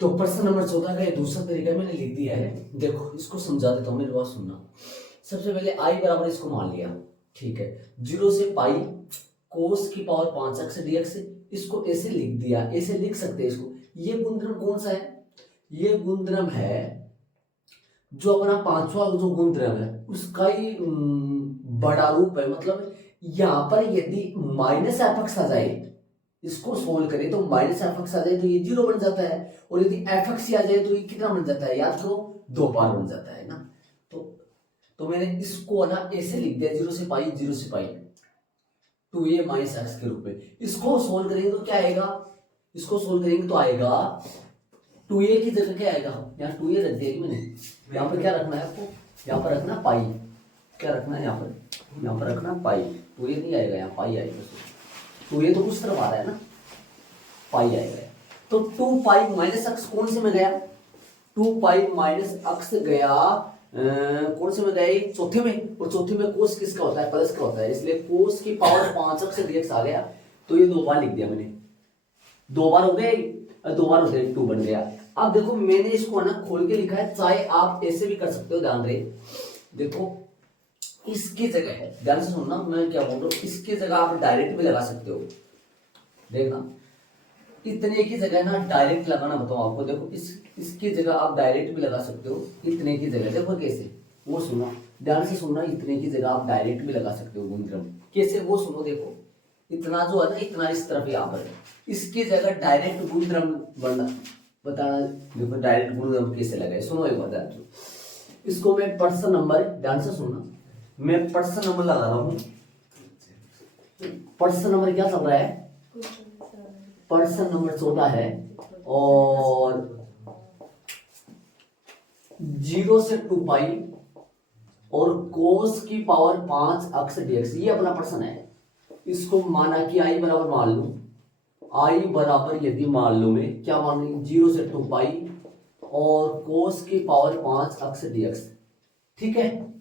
तो प्रश्न नंबर 14 का ये दूसरा तरीका मैंने लिख दिया है। देखो इसको समझा देता हूँ, मेरी बात सुनना। सबसे पहले आई बराबर इसको मान लिया, ठीक है। 0 से पाई कोस की पावर 5x dx, इसको ऐसे लिख दिया, ऐसे लिख सकते हैं इसको। ये गुणधर्म कौन सा है? ये गुणधर्म है जो अपना पांचवा जो गुणधर्म है उसका ही बड़ा रूप है। मतलब यहां पर यदि माइनस एफ एक्स आ जाए, इसको सोल्व करें तो माइनस एफ एक्स आ जाए तो ये 0 बन जाता है, और यदि एफ एक्स आ जाए तो ये कितना बन जाता है? याद करो, 2 बार बन जाता है ना। तो तो मैंने इसको ना ऐसे लिख दिया, 0 से पाई 0 से पाई 2a माइनस एक्स के रूप में। इसको सोल्व करेंगे तो क्या आएगा? इसको सोल्व करेंगे तो आएगा 2a की जगह क्या आएगा? यहाँ 2a रख दिया मैंने, यहाँ पर क्या रखना है आपको? यहाँ पर रखना पाई। क्या रखना है यहाँ पर? यहाँ पर रखना पाई। 2a नहीं आएगा, यहाँ पाई आएगा। 2a तो उस तरफ आ रहा है ना, पाई आएगा। तो 2 पाई माइनस एक्स कौन से में गया? 2 पाई माइनस एक्स गया कौन से में गया? ये चौथे में, और चौथे में कोस किसका होता है? प्लस का होता है, इसलिए कोस की पावर 5x dx आ गया। तो ये 2 बार लिख दिया मैंने, 2 बार हो गए, 2 बार हो गए, 2 बन गया। अब देखो मैंने इसको ना खोल के लिखा है, चाहे आप ऐसे भी कर सकते हो, ध्यान रहे। देखो इसकी जगह है, ध्यान से सुनना मैं क्या बोल रहा हूँ, इसकी जगह आप डायरेक्ट भी लगा सकते हो। देखना इतने की जगह ना डायरेक्ट लगाना बताओ आपको। देखो इसकी जगह आप डायरेक्ट भी लगा सकते हो, इतने की जगह। देखो कैसे, वो सुनो, ध्यान से सुनना। इतने की जगह आप डायरेक्ट भी लगा सकते हो गुणधर्म। कैसे वो सुनो। देखो इतना जो है ना, इतना इस तरफ यहाँ पर, इसकी जगह डायरेक्ट गुणधर्म बनना बताना। देखो डायरेक्ट गुणधर्म कैसे लगाए, सुनो एक बार। इसको मैं पर्सन नंबर, ध्यान से सुनना, मैं पर्सन नंबर लगा रहा हूं। पर्सन नंबर क्या चल रहा है? पर्सन नंबर 14 है, और 0 से 2 पाई और कोस की पावर 5x dx, ये अपना पर्सन है। इसको माना कि आई बराबर मान लू, आई बराबर यदि मान लो, मैं क्या मान लू? 0 से 2 पाई और कोस की पावर 5x dx, ठीक है,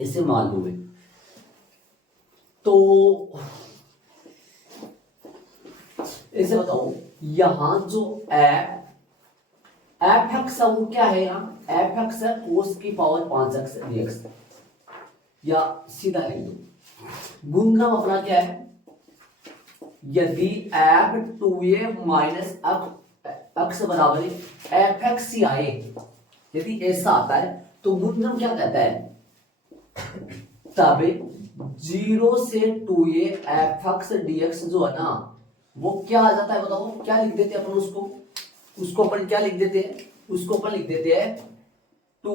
इसे मान लू मैं। तो इसे बताओ, यहां जो एफ एक्स है वो क्या है? यहाँ एफ एक्स है कोस की पावर 5x dx, या सीधा लिख दो गुणधर्म अपना क्या है? यदि एफ 2a माइनस एक्स बराबर एफ एक्स ही आए, यदि ऐसा आता है तो गुणधर्म क्या कहता है? तब 0 से 2a एफ एक्स dx जो है ना, वो क्या आ जाता है बताओ? क्या लिख देते हैं अपन उसको? उसको अपन क्या लिख देते हैं? उसको अपन लिख देते हैं 2,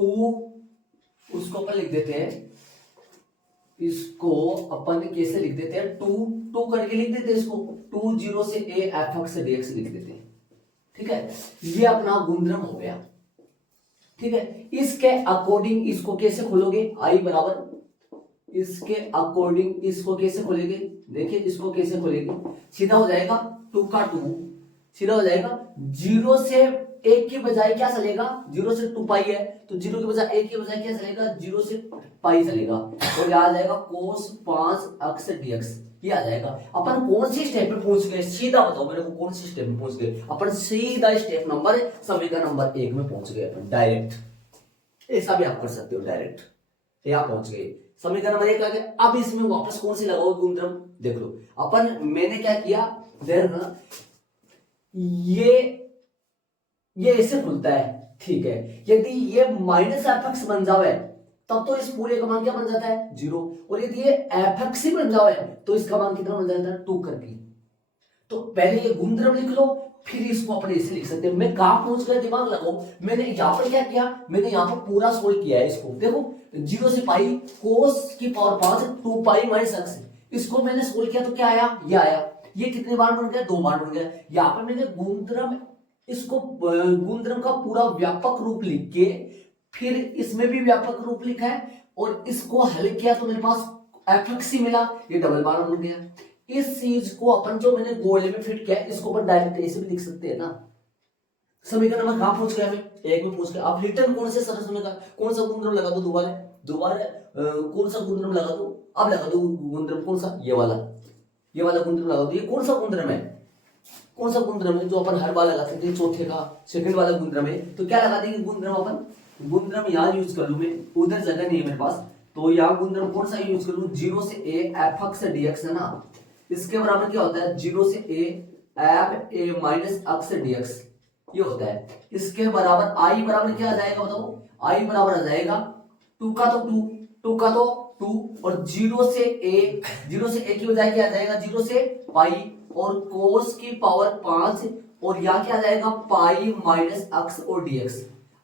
उसको अपन लिख देते हैं, इसको अपन कैसे लिख देते हैं? 2 करके लिख देते हैं इसको। 2 0 से a एफ एक्स dx लिख देते हैं, ठीक है। ये अपना गुणधर्म हो गया, ठीक है। इसके अकॉर्डिंग इसको कैसे खोलोगे? आई बराबर, इसके अकॉर्डिंग इसको कैसे खोलेंगे? देखिए इसको कैसे खोलेंगे? सीधा हो जाएगा 2 का 2, सीधा हो जाएगा। 0 से 1 की बजाय क्या चलेगा? 0 से 2 पाई है, तो 0 की बजाय 1 की बजाय क्या चलेगा? 0 से पाई चलेगा, और यह आ जाएगा cos 5x dx, ये आ जाएगा। अपन कौन सी स्टेप पे पहुंच गए? सीधा बताओ मेरे को, कौन सी स्टेप में पहुंच गए? अपन सीधा स्टेप नंबर, समीकरण नंबर 1 में पहुंच गए अपन डायरेक्ट। ऐसा भी आप कर सकते हो, डायरेक्ट यहां पहुंच गए, समीकरण नंबर 1 लगे। अब इसमें वापस कौन सी लगाओ गुणधर्म? देख लो अपन, मैंने क्या किया, देखना ये ऐसे खुलता है, ठीक है। यदि ये माइनस एफ एक्स बन जावे तब तो इस पूरे का मान क्या बन जाता है? 0। और यदि ये एफ एक्स ही बन जावे तो इसका मान कितना बन जाता है? 2 करके। तो पहले ये गुणधर्म लिख लो, फिर इसको अपने ऐसे लिख सकते हैं। मैं कहां पहुंच गया दिमाग लगाओ। मैंने यहां पर क्या किया? मैंने यहां पर पूरा सोल्व किया है इसको। देखो 0 से पाई कोस की पावर 5 2 पाई माइनस एक्स, इसको मैंने सोल्व किया तो क्या आया? ये आया। ये कितने बार बन गया? 2 बार बन गया। यहां पर मैंने गुणधर्म, इसको गुणधर्म का पूरा व्यापक रूप लिख के फिर इसमें भी व्यापक रूप लिखा है, और इसको हल किया तो मेरे पास एफ एक्स ही मिला, ये डबल बार बन गया। इस चीज को अपन जो मैंने गोले में फिट किया, इसको अपन डायरेक्ट ऐसे भी लिख सकते हैं ना। समीकरण नंबर कहां पहुंच गया? मैं 1 में पहुंच गया। अब रिटर्न कौन से सरल समीकरण, कौन सा गुणधर्म लगा दो? दोबारा दोबारा कौन सा गुणधर्म लगा दो? अब लगा दो गुणधर्म कौन सा? ये वाला गुणधर्म लगा दो। ये कौन सा गुणधर्म है? कौन सा गुणधर्म है जो अपन हर बार लगाते थे, चौथे का सेकंड वाला गुणधर्म है, तो क्या लगा देंगे गुणधर्म अपन, गुणधर्म यहाँ यूज कर लूं मैं, उधर जगह नहीं है मेरे पास, तो यहाँ गुणधर्म कौन सा यूज कर लूं, 0 से a एफ एक्स dx है ना, इसके बराबर क्या होता है 0 से a F A minus x dx, ये होता है। इसके बराबर आई बराबर क्या आ जाएगा बताओ, आई बराबर आ जाएगा 2 का तो 2, 2 का तो 2, और 0 से a की बजाय क्या आ जाएगा 0 से पाई, और कोस की पावर 5, और यहाँ क्या आ जाएगा पाई माइनस एक्स और dx।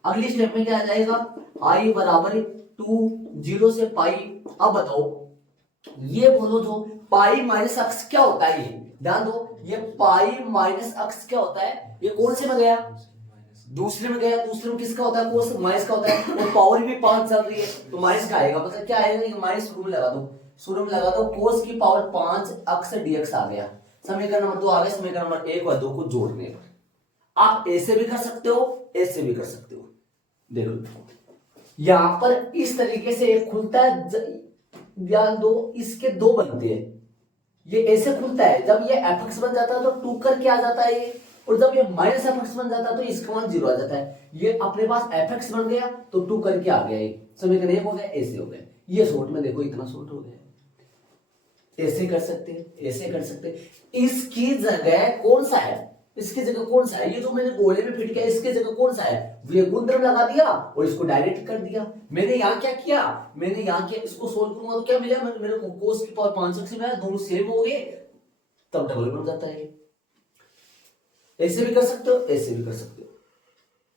अगली स्टेप में क्या आ जाएगा आई बराबर 2, 0 से पाई। अब बताओ ये बोलो जो पाई माइनस एक्स क्या होता है, ये ध्यान दो, ये पाई माइनस एक्स क्या होता है, ये कौन से में गया, दूसरे में गया, दूसरे में किसका होता है कोस माइनस का होता है, और पावर भी 5 चल रही है तो माइनस का आएगा, मतलब क्या आएगा, ये माइनस शुरू में लगा दो, शुरू में लगा दो, कोस की पावर 5 एक्स dx आ गया। समीकरण नंबर 2 आ गया। समीकरण नंबर 1 और 2 को जोड़ने पर आप ऐसे भी कर सकते हो, ऐसे भी कर सकते हो। देखो यहां पर इस तरीके से एक खुलता है, ध्यान दो इसके दो बनते हैं, ये ऐसे खुलता है, जब ये एफ एक्स बन जाता है तो 2 करके आ जाता है ये, और जब ये माइनस एफ एक्स बन जाता है तो इसका मान 0 आ जाता है। ये अपने पास एफ एक्स बन गया तो 2 करके आ गया, ये समीकरण 1 हो गया, ऐसे हो गया। ये शॉर्ट में देखो इतना शॉर्ट हो गया, ऐसे कर सकते हैं, ऐसे कर सकते हैं। इसकी जगह कौन सा है, इसकी जगह कौन सा है, ये जो मैंने गोले में फिट किया इसकी जगह कौन सा है, ये गुणधर्म लगा दिया और इसको डायरेक्ट कर दिया। मैंने यहाँ क्या किया, मैंने यहाँ किया, इसको सोल्व करूंगा तो क्या मिला, मेरे को कोस की पावर 5 से मिला, दोनों सेम हो गए, तब डबल बन जाता है। ऐसे भी कर सकते हो, ऐसे भी कर सकते हो,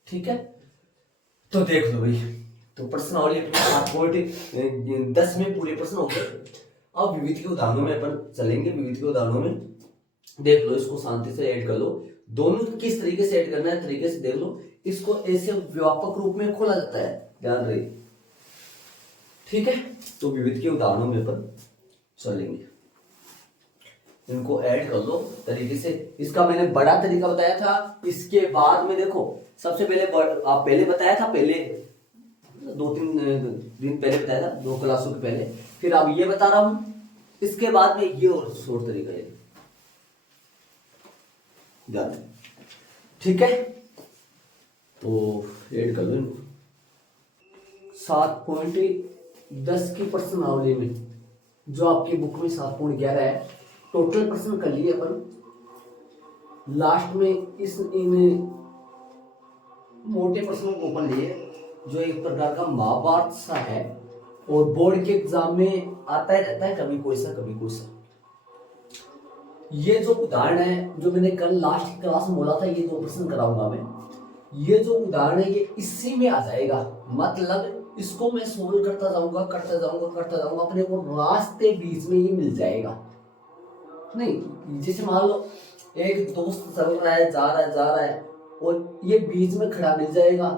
ठीक है। तो देख लो भाई, तो प्रश्नावली 10 में पूरे प्रश्न हो गए। अब विविध के उदाहरणों में अपन चलेंगे, विविध के उदाहरणों में देख लो, इसको शांति से ऐड कर लो, दोनों किस तरीके से ऐड करना है तरीके से देख लो। इसको ऐसे व्यापक रूप में खोला जाता है, ध्यान रहे, ठीक है। तो विविध के उदाहरणों में अपन चलेंगे, इनको ऐड कर लो तरीके से। इसका मैंने बड़ा तरीका बताया था, इसके बाद में देखो सबसे पहले आप पहले बताया था, पहले 2-3 दिन पहले बताया था, 2 क्लासों के पहले, फिर अब ये बता रहा हूं, इसके बाद में ये और शॉर्ट तरीका है, ध्यान, ठीक है। तो ऐड कर लो इनको। 7.10 की प्रश्नावली में जो आपकी बुक में 7.11 है, टोटल प्रश्न कर लिए अपन। लास्ट में इन मोटे प्रश्नों को अपन लिए जो एक प्रकार का महाभारत सा है, और बोर्ड के एग्जाम में आता ही रहता है, कभी कोई सा कभी कोई सा। ये जो उदाहरण है जो मैंने कल लास्ट क्लास में बोला था, ये 2 प्रश्न कराऊंगा मैं, ये जो उदाहरण है ये इसी में आ जाएगा, मतलब इसको मैं सोल्व करता जाऊंगा करता जाऊंगा करता जाऊंगा, अपने को रास्ते बीच में ही मिल जाएगा। नहीं, जैसे मान लो एक दोस्त चल रहा है, जा रहा है और ये बीच में खड़ा मिल जाएगा,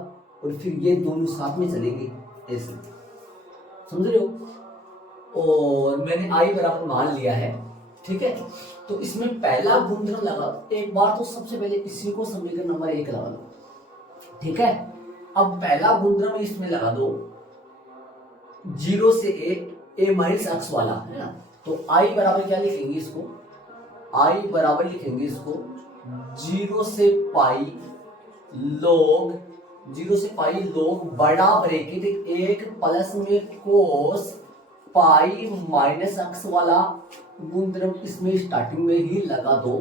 और फिर ये दोनों साथ में चलेंगे, ऐसे समझ रहे हो। और मैंने आई बराबर मान लिया है, ठीक है। तो इसमें पहला गुणधर्म लगा, एक बार तो सबसे पहले इसी को समीकरण नंबर 1 लगा दो, ठीक है। अब पहला गुणधर्म इसमें लगा दो 0 से a माइनस एक्स वाला है ना, तो आई बराबर क्या लिखेंगे इसको, आई बराबर लिखेंगे इसको 0 से पाई लॉग, 0 से पाई लॉग बड़ा ब्रैकेट 1 प्लस में कोस पाई माइनस एक्स वाला गुणधर्म इसमें स्टार्टिंग में ही लगा दो,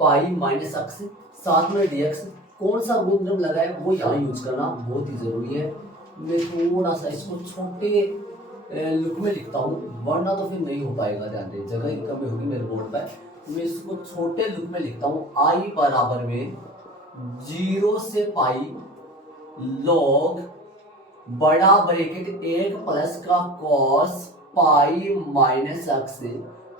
पाई माइनस एक्स, साथ में dx। कौन सा गुणधर्म लगा है वो यहाँ यूज करना बहुत ही जरूरी है। मैं थोड़ा सा इसको छोटे लुक में लिखता हूँ, वरना तो फिर नहीं हो पाएगा, ध्यान दे जगह की कमी होगी मेरे बोर्ड पर। मैं इसको छोटे लुक में लिखता हूँ, आई बराबर में 0 से पाई लॉग बड़ा ब्रैकेट 1 प्लस का कॉस पाई माइनस एक्स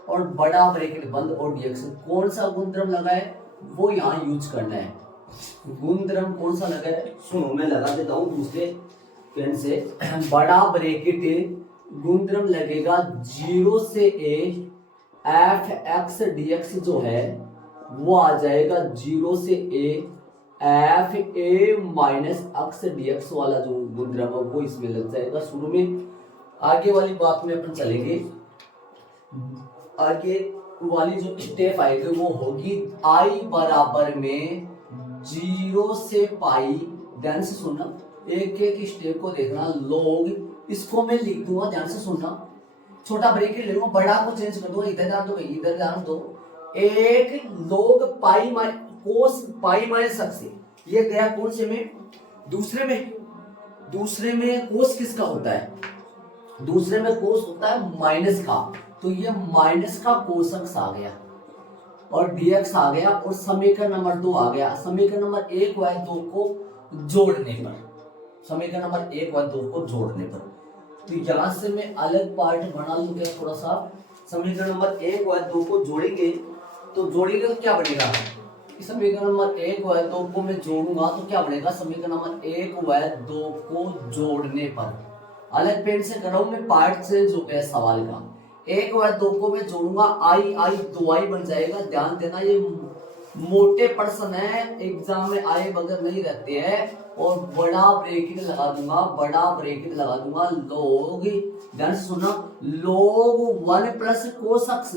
और बड़ा ब्रैकेट बंद और dx। कौन सा गुणधर्म लगा है वो यहाँ यूज करना है। गुणधर्म कौन सा लगा है सुनो, मैं लगा देता हूँ दूसरे पेन से। बड़ा ब्रैकेट गुणधर्म लगेगा 0 से a एफ एक्स dx जो है वो आ जाएगा 0 से a F A minus x dx वाला जो गुणधर्म है वो इसमें लग जाएगा शुरू में। आगे वाली बात में अपन चलेंगे, आगे वाली जो स्टेप आएगी वो होगी आई बराबर में 0 से पाई। ध्यान से सुनना, एक एक स्टेप को देखना। लॉग, इसको मैं लिख दूंगा, ध्यान से सुनना, छोटा ब्रेकेट ले लूंगा, बड़ा को चेंज कर दूंगा, इधर ध्यान दो, इधर ध्यान दो। एक लॉग पाई कोस पाई माइनस एक्स, ये गया कौन से में, दूसरे में। दूसरे में कोस किसका होता है, दूसरे में कोस होता है माइनस का, तो ये माइनस का कोस एक्स आ गया और dx आ गया, और समीकरण नंबर 2 आ गया। समीकरण नंबर 1 व 2 को जोड़ने पर, समीकरण नंबर 1 व 2 को जोड़ने पर, तो यहां से मैं अलग पार्ट बना लूं क्या थोड़ा सा। समीकरण नंबर 1 व 2 को जोड़ेंगे तो जोड़ेंगे तो क्या बनेगा, समीकरण नंबर 1 व 2 को मैं जोड़ूंगा तो क्या बनेगा, समीकरण नंबर 1 व 2 को जोड़ने पर, अलग पेन से कर रहा हूं मैं, पार्ट चेंज हो गया सवाल का। 1 व 2 को मैं जोड़ूंगा, आई आई 2i बन जाएगा। ध्यान देना, ये मोटे प्रश्न है, एग्जाम में आए बगैर नहीं रहते हैं। और बड़ा ब्रैकेट लगा दूंगा, बड़ा ब्रैकेट लगा दूंगा, लॉग, ध्यान से सुनना, लॉग 1 प्लस कोस एक्स,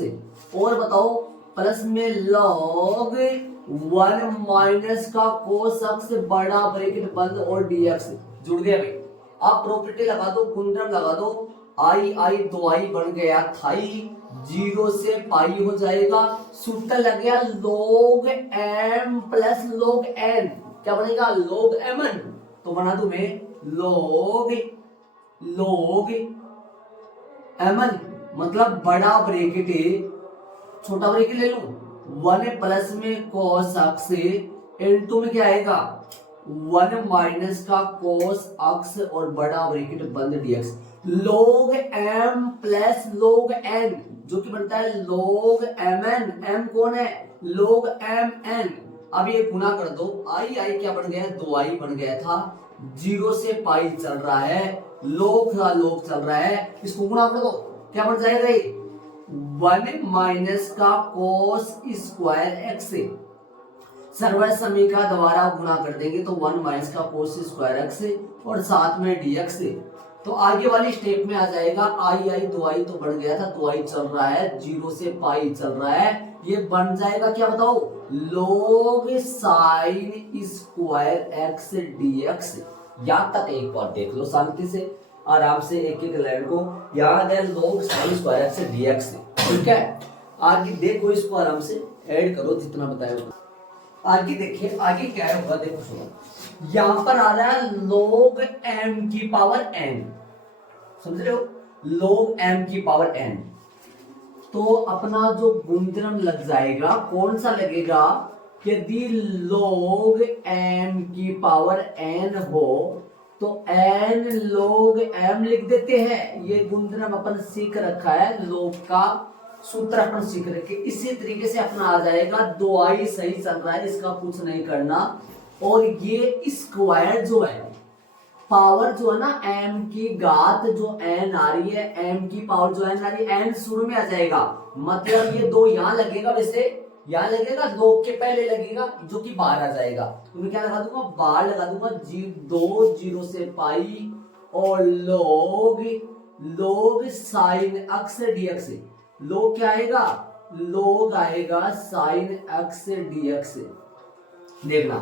और बताओ प्लस में लॉग 1 माइनस का कोस एक्स, बड़ा ब्रैकेट बंद, और dx जुड़ गया भाई। आप प्रॉपर्टी लगा दो, गुणधर्म लगा दो, आई आई 2i बन गया थाई, 0 से पाई हो जाएगा, सूत्र लग गया log m plus log n, क्या बनेगा log mn, तो बना दूं मैं log mn, मतलब बड़ा ब्रैकेट छोटा ब्रैकेट ले लूं, 1 प्लस में cos x, इनटू में क्या आएगा 1 माइनस का cos x, और बड़ा ब्रैकेट बंद dx, log m plus log n, जो कि बनता है log mn, m कौन है log mn। अब ये गुना कर दो, आई आई क्या बन गया 2i बन गया था, 0 से पाई चल रहा है, log था log चल रहा है, इसको गुना कर दो, क्या बन जाएगा ये 1 माइनस का cos स्क्वायर x, सर्वज समीकरण द्वारा गुना कर देंगे तो 1 माइनस का cos स्क्वायर x, और साथ में dx। तो आगे वाली स्टेप में आ जाएगा, आई आई 2i तो बढ़ गया था, 2i चल रहा है, 0 से पाई चल रहा है, ये बन जाएगा क्या बताओ log sin square x dx। यहां तक एक बार देख लो शांति से, आराम से एक एक लाइन को, याद है log sin square x dx, ठीक है। आगे देखो, इसको आराम से ऐड करो जितना बताया। आगे देखिए, आगे क्या होगा, देखो सुनो, यहां पर आ रहा है log m की पावर n, समझ रहे हो, log m की पावर n, तो अपना जो गुणधर्म लग जाएगा कौन सा लगेगा, यदि log m की पावर n हो तो n log m लिख देते हैं। ये गुणधर्म अपन सीख रखा है, log का सूत्र अपन सीख रखे, इसी तरीके से अपना आ जाएगा 2i सही चल रहा है, इसका कुछ नहीं करना। और ये स्क्वायर जो है, पावर जो है ना m की घात जो n आ रही है, m की पावर जो n आ रही है, n शुरू में आ जाएगा, मतलब ये 2 यहाँ लगेगा, वैसे यहाँ लगेगा, log के पहले लगेगा जो कि बाहर आ जाएगा, तो मैं क्या लगा दूंगा, बाहर लगा दूंगा 2 0 से पाई, और log sin x dx, log क्या आएगा, log आएगा sin x dx। देखना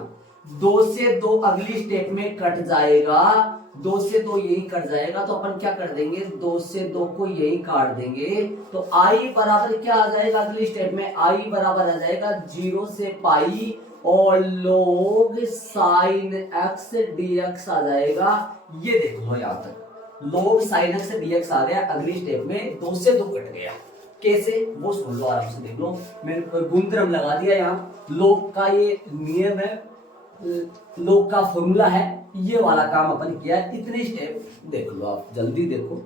2 से 2 अगली स्टेप में कट जाएगा, 2 से 2 यही कट जाएगा, तो अपन क्या कर देंगे 2 से 2 को यही काट देंगे, तो i बराबर क्या आ जाएगा अगली स्टेप में, i बराबर आ जाएगा 0 से पाई और log sin x dx आ जाएगा। ये देखो यहां तक log sin x dx आ गया, अगली स्टेप में 2 से 2 कट गया, कैसे वो सुन लो आराम से, देख लो, मैंने गुणधर्म लगा दिया यहाँ, log का ये नियम है, log का फॉर्मूला है, ये वाला काम अपन किया है, इतने स्टेप देख लो आप, जल्दी देखो,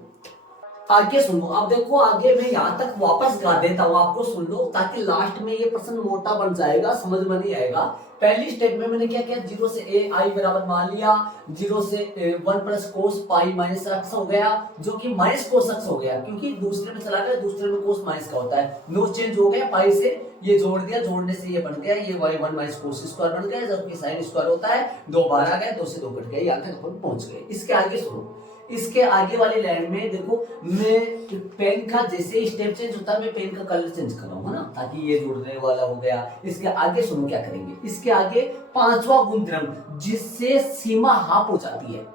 आगे सुनो। अब देखो आगे मैं यहाँ तक वापस गा देता हूँ, आपको सुन लो, ताकि लास्ट में ये प्रश्न मोटा बन जाएगा, समझ में नहीं आएगा। पहली स्टेप में मैंने क्या किया, 0 से a i बराबर मान लिया, 0 से 1 plus cos pi minus x हो गया, जो कि माइनस कोस एक्स हो गया, क्योंकि दूसरे में चला गया, दूसरे में कोस माइनस का होता है, नो चेंज हो गया, पाई से ये जोड़ दिया, जोड़ने से ये बन गया, ये y 1 माइनस कोस स्क्वायर बन गया, जबकि साइन स्क्वायर होता है, 2 बार आ गया, 2 से 2 कट गया, यहाँ तक अपन पहुंच गए। इसके आगे सुनो, इसके आगे वाली लाइन में देखो, मैं पेन का जैसे स्टेप चेंज होता है मैं पेन का कलर चेंज कर रहा हूँ, है ना, ताकि ये जुड़ने वाला हो गया। इसके आगे सुनो क्या करेंगे, इसके आगे पांचवा गुणधर्म जिससे सीमा हाफ हो जाती है,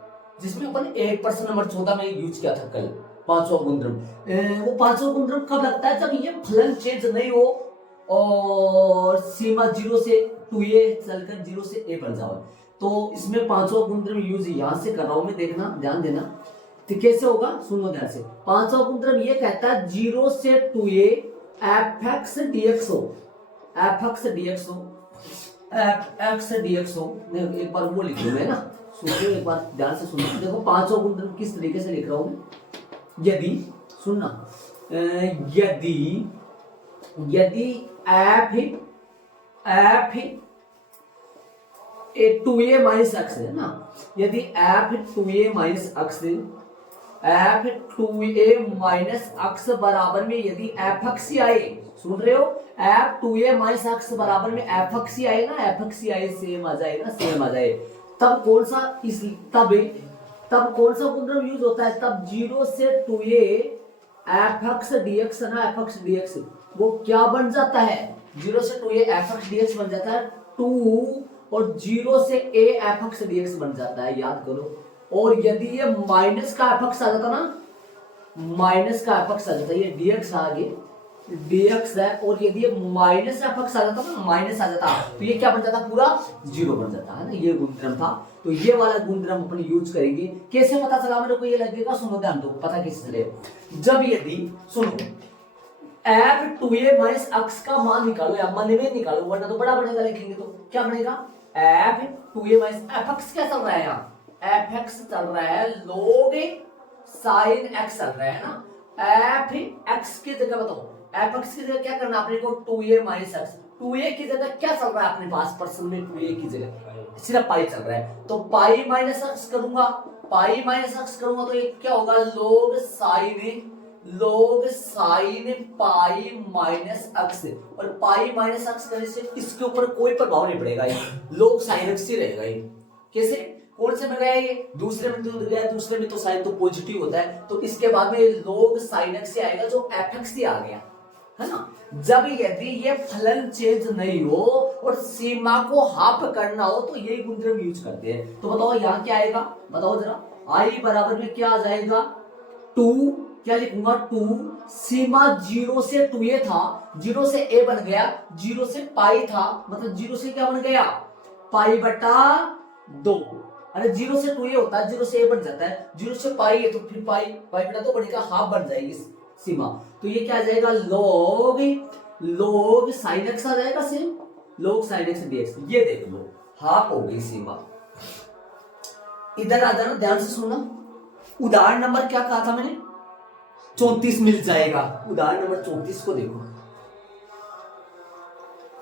जिसमें अपन 1% नंबर 14 में यूज किया था कल, पांचवा गुणधर्म। वो पांचवा गुणधर्म कब लगता है, जब ये फलन चेंज नहीं हो और सीमा 0 से 2a चलकर 0 से a बन जाओ। तो इसमें पांचवा गुणधर्म यूज यहां से कर रहा हूं मैं, देखना ध्यान देना। तो कैसे होगा सुनो ध्यान से। पांचवा गुणधर्म ये कहता है 0 से 2a fx dx हो, fx dx हो, fx dx हो। एक बार वो लिख लूं मैं ना, सुनो एक बार ध्यान से सुनो। देखो पांचवा गुणधर्म किस तरीके से लिख रहा हूं, यदि सुनना, यदि f 2a माइनस x है ना, यदि f 2a minus x, f 2a minus x बराबर में यदि fx आए, सुन रहे हो, f 2a माइनस x बराबर में fx आए ना, fx आए सेम आ जाए ना, सेम आ जाए, तब कौन सा इस तब कौन सा गुणधर्म यूज होता है, तब 0 से 2a fx dx है ना, fx dx वो क्या बन जाता है, 0 से 2a fx dx बन जाता है 2 और 0 से a fx dx बन जाता है, याद करो। और यदि ये माइनस का fx आ जाता ना, माइनस का fx आ जाता, ये dx आगे dx है, और यदि ये माइनस fx आ जाता ना, माइनस आ जाता, तो ये क्या बन जाता, पूरा 0 बन जाता है ना, ये गुणधर्म था। तो ये वाला गुणधर्म अपन यूज करेंगे। कैसे पता चला मेरे को ये लगेगा, सुनो ध्यान दो, पता कैसे चले, जब यदि सुनो f 2a माइनस x का मान निकालो या मन में निकालो, वरना तो बड़ा बनेगा, लिखेंगे तो क्या बनेगा, f 2a माइनस fx क्या चल रहा है यहाँ, fx चल रहा है log sin x चल रहा है ना, fx की जगह बताओ, fx की जगह क्या करना अपने को, 2a माइनस x, 2a की जगह क्या चल रहा है अपने पास, पर्सन में 2a की जगह सिर्फ पाई चल रहा है, तो पाई माइनस x करूंगा, पाई माइनस x करूंगा तो ये क्या होगा, log sine pi minus x, और पाई माइनस x करने से इसके ऊपर कोई प्रभाव नहीं पड़ेगा, ये log साइन x ही रहेगा। ये कैसे, कौन से में गया ये, दूसरे में तो गया, दूसरे में तो साइन तो पॉजिटिव होता है, तो इसके बाद में log साइन x से आएगा जो fx ही आ गया, है ना। जब यदि ये फलन चेंज नहीं हो और सीमा को हाफ करना हो तो यही गुणधर्म यूज करते हैं। तो बताओ यहाँ क्या आएगा, बताओ जरा, i बराबर में क्या आ जाएगा, 2, क्या लिखूंगा, 2 सीमा 0 से 2a था, 0 से a बन गया, 0 से पाई था, मतलब 0 से क्या बन गया, पाई बटा 2, अरे 0 से 2a होता है, 0 से a बन जाता है, 0 से पाई है तो फिर पाई बटा 2 बनेगा, हाफ बन जाएगी सीमा। तो ये क्या आ जाएगा, log sin x आ जाएगा, same log sin x dx, ये देख लो हाफ हो गई सीमा। इधर आ जाना, ध्यान से सुनना, उदाहरण नंबर क्या कहा था मैंने, 34 मिल जाएगा। उदाहरण नंबर 34 को देखो,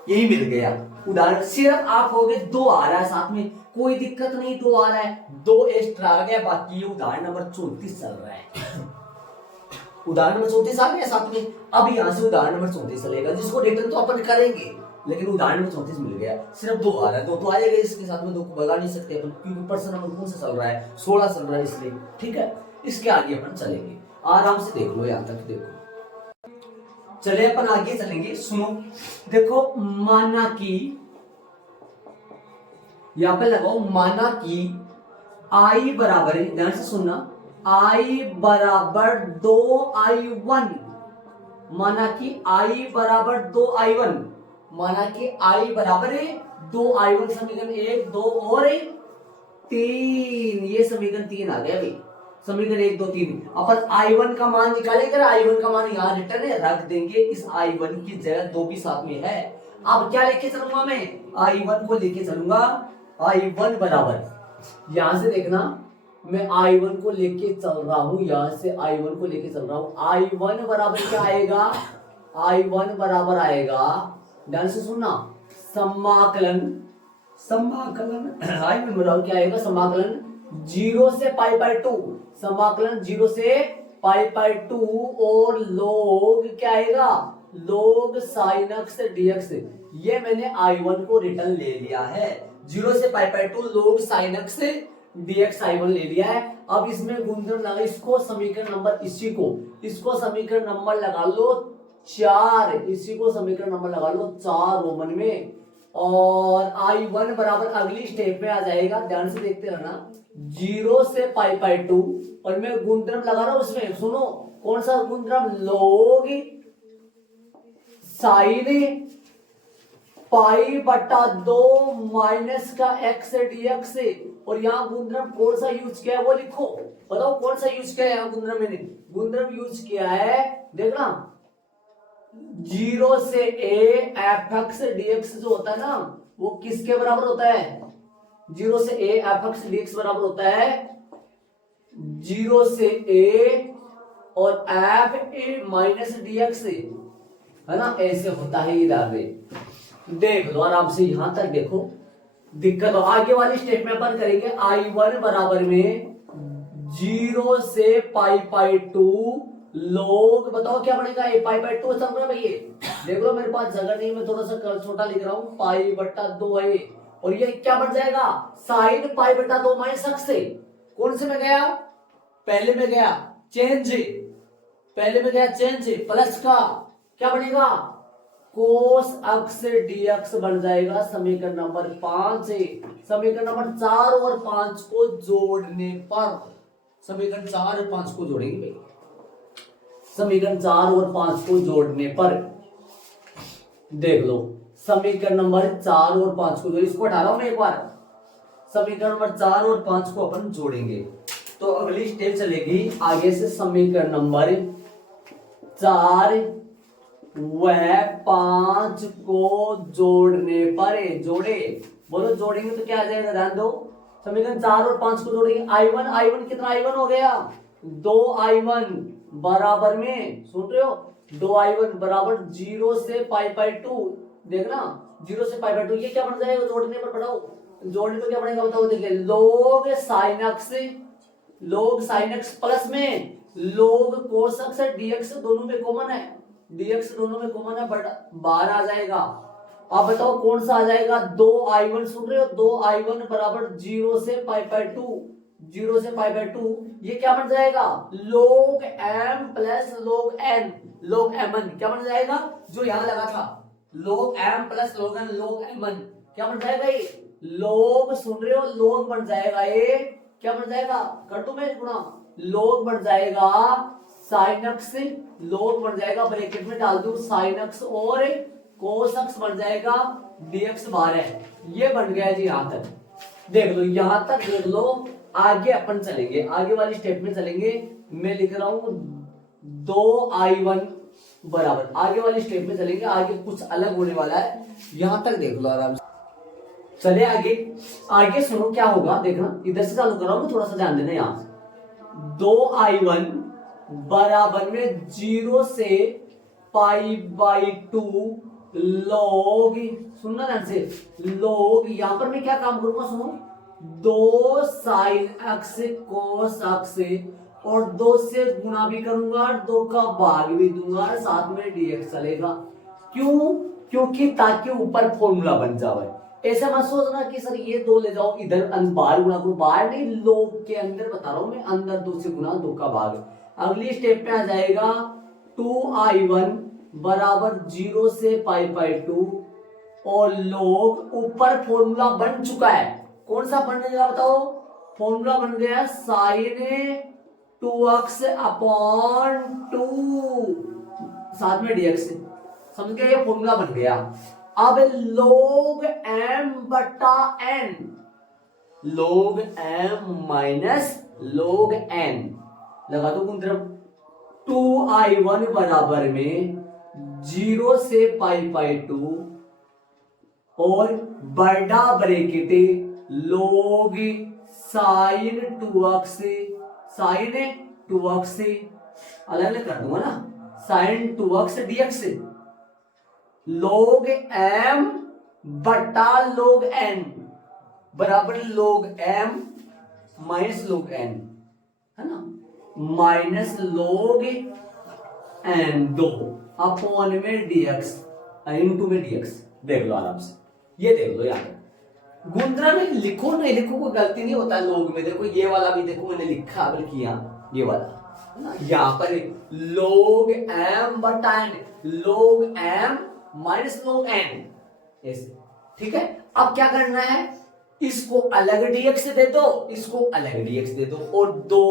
यही मिल गया उदाहरण, सिर्फ आप हो गए 2 आ रहा है साथ में, कोई दिक्कत नहीं, 2 आ रहा है, 2 एक्स्ट्रा आ गया, बाकी उदाहरण नंबर 34 चल रहा है। उदाहरण नंबर 34 आ गया साथ में, अब यहां से उदाहरण नंबर 34 चलेगा, जिसको रिटर्न तो अपन करेंगे, लेकिन उदाहरण नंबर 34 मिल गया, सिर्फ 2 आ रहा है, 2 तो आएगा, इसके साथ में 2 को भगा नहीं सकते अपन, क्योंकि पर्सन नंबर कौन सा चल रहा है, 16 चल रहा है, इसलिए ठीक है। इसके आगे अपन चलेंगे, आराम से देख लो, यहां तक देखो, चले अपन आगे चलेंगे। सुनो देखो, माना कि यहां पे लगाओ, माना कि i बराबर है, ध्यान से सुनना, i बराबर 2i1, माना कि i बराबर 2i1, माना कि i बराबर है 2i1, समीकरण 1 2 और 3, ये समीकरण 3 आ गया भाई, समीकरण 1 2 3। अपन i1 का मान निकालेंगे, i1 का मान यहाँ रिटर्न है, रख देंगे इस i1 की जगह, 2 भी साथ में है। अब क्या लेके चलूंगा मैं, i1 को लेके चलूंगा, i1 बराबर, यहां से देखना, मैं i1 को लेके चल रहा हूं, यहां से i1 को लेके चल रहा हूं, i1 बराबर क्या आएगा, i1 बराबर आएगा, ध्यान से सुनना, समाकलन i1 बराबर क्या आएगा, समाकलन 0 से पाई बाय 2, समाकलन 0 से पाई बाय 2, और log क्या आएगा, log sin x dx, ये मैंने i1 को रिटर्न ले लिया है, 0 से pi by 2 log sin x dx i1 ले लिया है। अब इसमें गुणधर्म लगा, इसको समीकरण नंबर, इसको समीकरण नंबर लगा लो 4, इसी को समीकरण नंबर लगा लो 4 रोमन में। और I1 बराबर अगली स्टेप में आ जाएगा, ध्यान से देखते रहना, 0 से π/2 और मैं गुणधर्म लगा रहा हूं उसमें, सुनो कौन सा गुणधर्म, log sin π/2 माइनस का x dx, और यहाँ गुणधर्म कौन सा यूज किया है वो लिखो, बताओ कौन सा यूज किया है यहाँ गुणधर्म, मैंने गुणधर्म यूज किया है, देखना 0 से a fx dx जो होता है ना वो किसके बराबर होता है, 0 से a fx dx बराबर होता है 0 से a और f a माइनस dx, है ना, ऐसे होता है ये आगे, देख लो आराम से यहां तक देखो, दिक्कत हो आगे वाली स्टेप में अपन करेंगे I1 बराबर में 0 से π/2 लोग, बताओ क्या बनेगा, ये π/2 चल रहा है भाई, देख लो मेरे पास जगह नहीं, मैं थोड़ा सा छोटा लिख रहा हूँ, π/2 है, और ये क्या बन जाएगा, साइन π/2 माइनस x से, कौन से में गया, पहले में गया चेंज, प्लस का क्या बनेगा, कोस x dx बन जाएगा, समीकरण नंबर 5 है। समीकरण नंबर 4 और 5 को जोड़ने पर, समीकरण 4 और 5 को जोड़ेंगे भाई, समीकरण 4 और 5 को जोड़ने पर देख लो, समीकरण नंबर 4 और 5 को, इसको हटा रहा हूं मैं एक बार, समीकरण नंबर 4 और 5 को अपन जोड़ेंगे, तो अगली स्टेप चलेगी आगे से, समीकरण नंबर 4 व 5 को जोड़ने पर, जोड़े बोलो, जोड़ेंगे तो क्या आ जाएगा, ध्यान दो, समीकरण 4 और 5 को जोड़ेंगे, I1 कितना I1 हो गया, 2I1 बराबर में, सुन रहे हो, 2I1 बराबर 0 से π/2, देखना 0 से π/2, ये क्या बन जाएगा जोड़ने पर, पढ़ाओ जोड़ने पर क्या बनेगा बताओ, देखिए log sin x प्लस में log cos x dx, दोनों में कॉमन है, dx दोनों में कॉमन है, बट बाहर आ जाएगा, अब बताओ कौन सा आ जाएगा, 2I1, सुन रहे हो, 2I1 बराबर 0 से π/2, 0 से π/2, ये क्या बन जाएगा, log m plus log n, log mn क्या बन जाएगा, जो यहां लगा था, log m plus log n, log mn क्या बन जाएगा, ये log, सुन रहे हो, log बन जाएगा, ये क्या बन जाएगा, कर दूं मैं गुणा, log बन जाएगा sin x, log बन जाएगा, ब्रैकेट में डाल दूं sin x, और cos x बन जाएगा, dx बाहर है, ये बन गया जी, यहां तक देख लो, यहां तक देख लो, आगे अपन चलेंगे, आगे वाली स्टेप में चलेंगे, मैं लिख रहा हूं 2I1 बराबर, आगे वाली स्टेप में चलेंगे, आगे कुछ अलग होने वाला है, यहां तक देख लो आराम से, चले आगे सुनो क्या होगा, देखना इधर से चालू कर रहा हूं, थोड़ा सा ध्यान देना, यहां 2I1 बराबर में 0 से π/2 log, सुनना ध्यान से, log, यहां पर मैं क्या काम करूंगा, सुनो, 2 sin x cos x, और 2 से गुणा भी करूंगा, 2 का भाग भी दूंगा, साथ में dx चलेगा, क्यों, क्योंकि ताकि ऊपर फॉर्मूला बन जाए, ऐसा मत सोचना कि सर ये 2 ले जाओ इधर, बाहर गुणा करो, बाहर नहीं, log के अंदर बता रहा हूं मैं, अंदर 2 से गुणा, 2 का भाग, अगली स्टेप पे आ जाएगा 2I1 बराबर 0 से π/2, और log, ऊपर फॉर्मूला बन चुका है, कौन सा बन गया बताओ, फॉर्मूला बन गया sin 2x अपॉन 2, साथ में dx, समझ गए, ये फॉर्मूला बन गया, अब log m बटा n, log m minus log n लगा दो गुणधर्म, 2I1 बराबर में 0 से π/2 और बड़ा ब्रैकेट log sin 2x, अलग अलग कर दूंगा ना, sin 2x dx, log m बटा log n बराबर log m minus log n, है ना, माइनस log n 2 अपॉन में dx, इनटू में dx, देख लो आराम से, ये देख लो यार, गुंद्रम में लिखो नहीं लिखो कोई गलती नहीं होता लोग में। देखो ये वाला भी देखो मैंने लिखा बल्कि यहाँ ये वाला है ना, यहाँ पर log m बटा n, log m minus log n ऐसे, ठीक है। अब क्या करना है, इसको अलग dx दे दो, इसको अलग dx दे दो और दो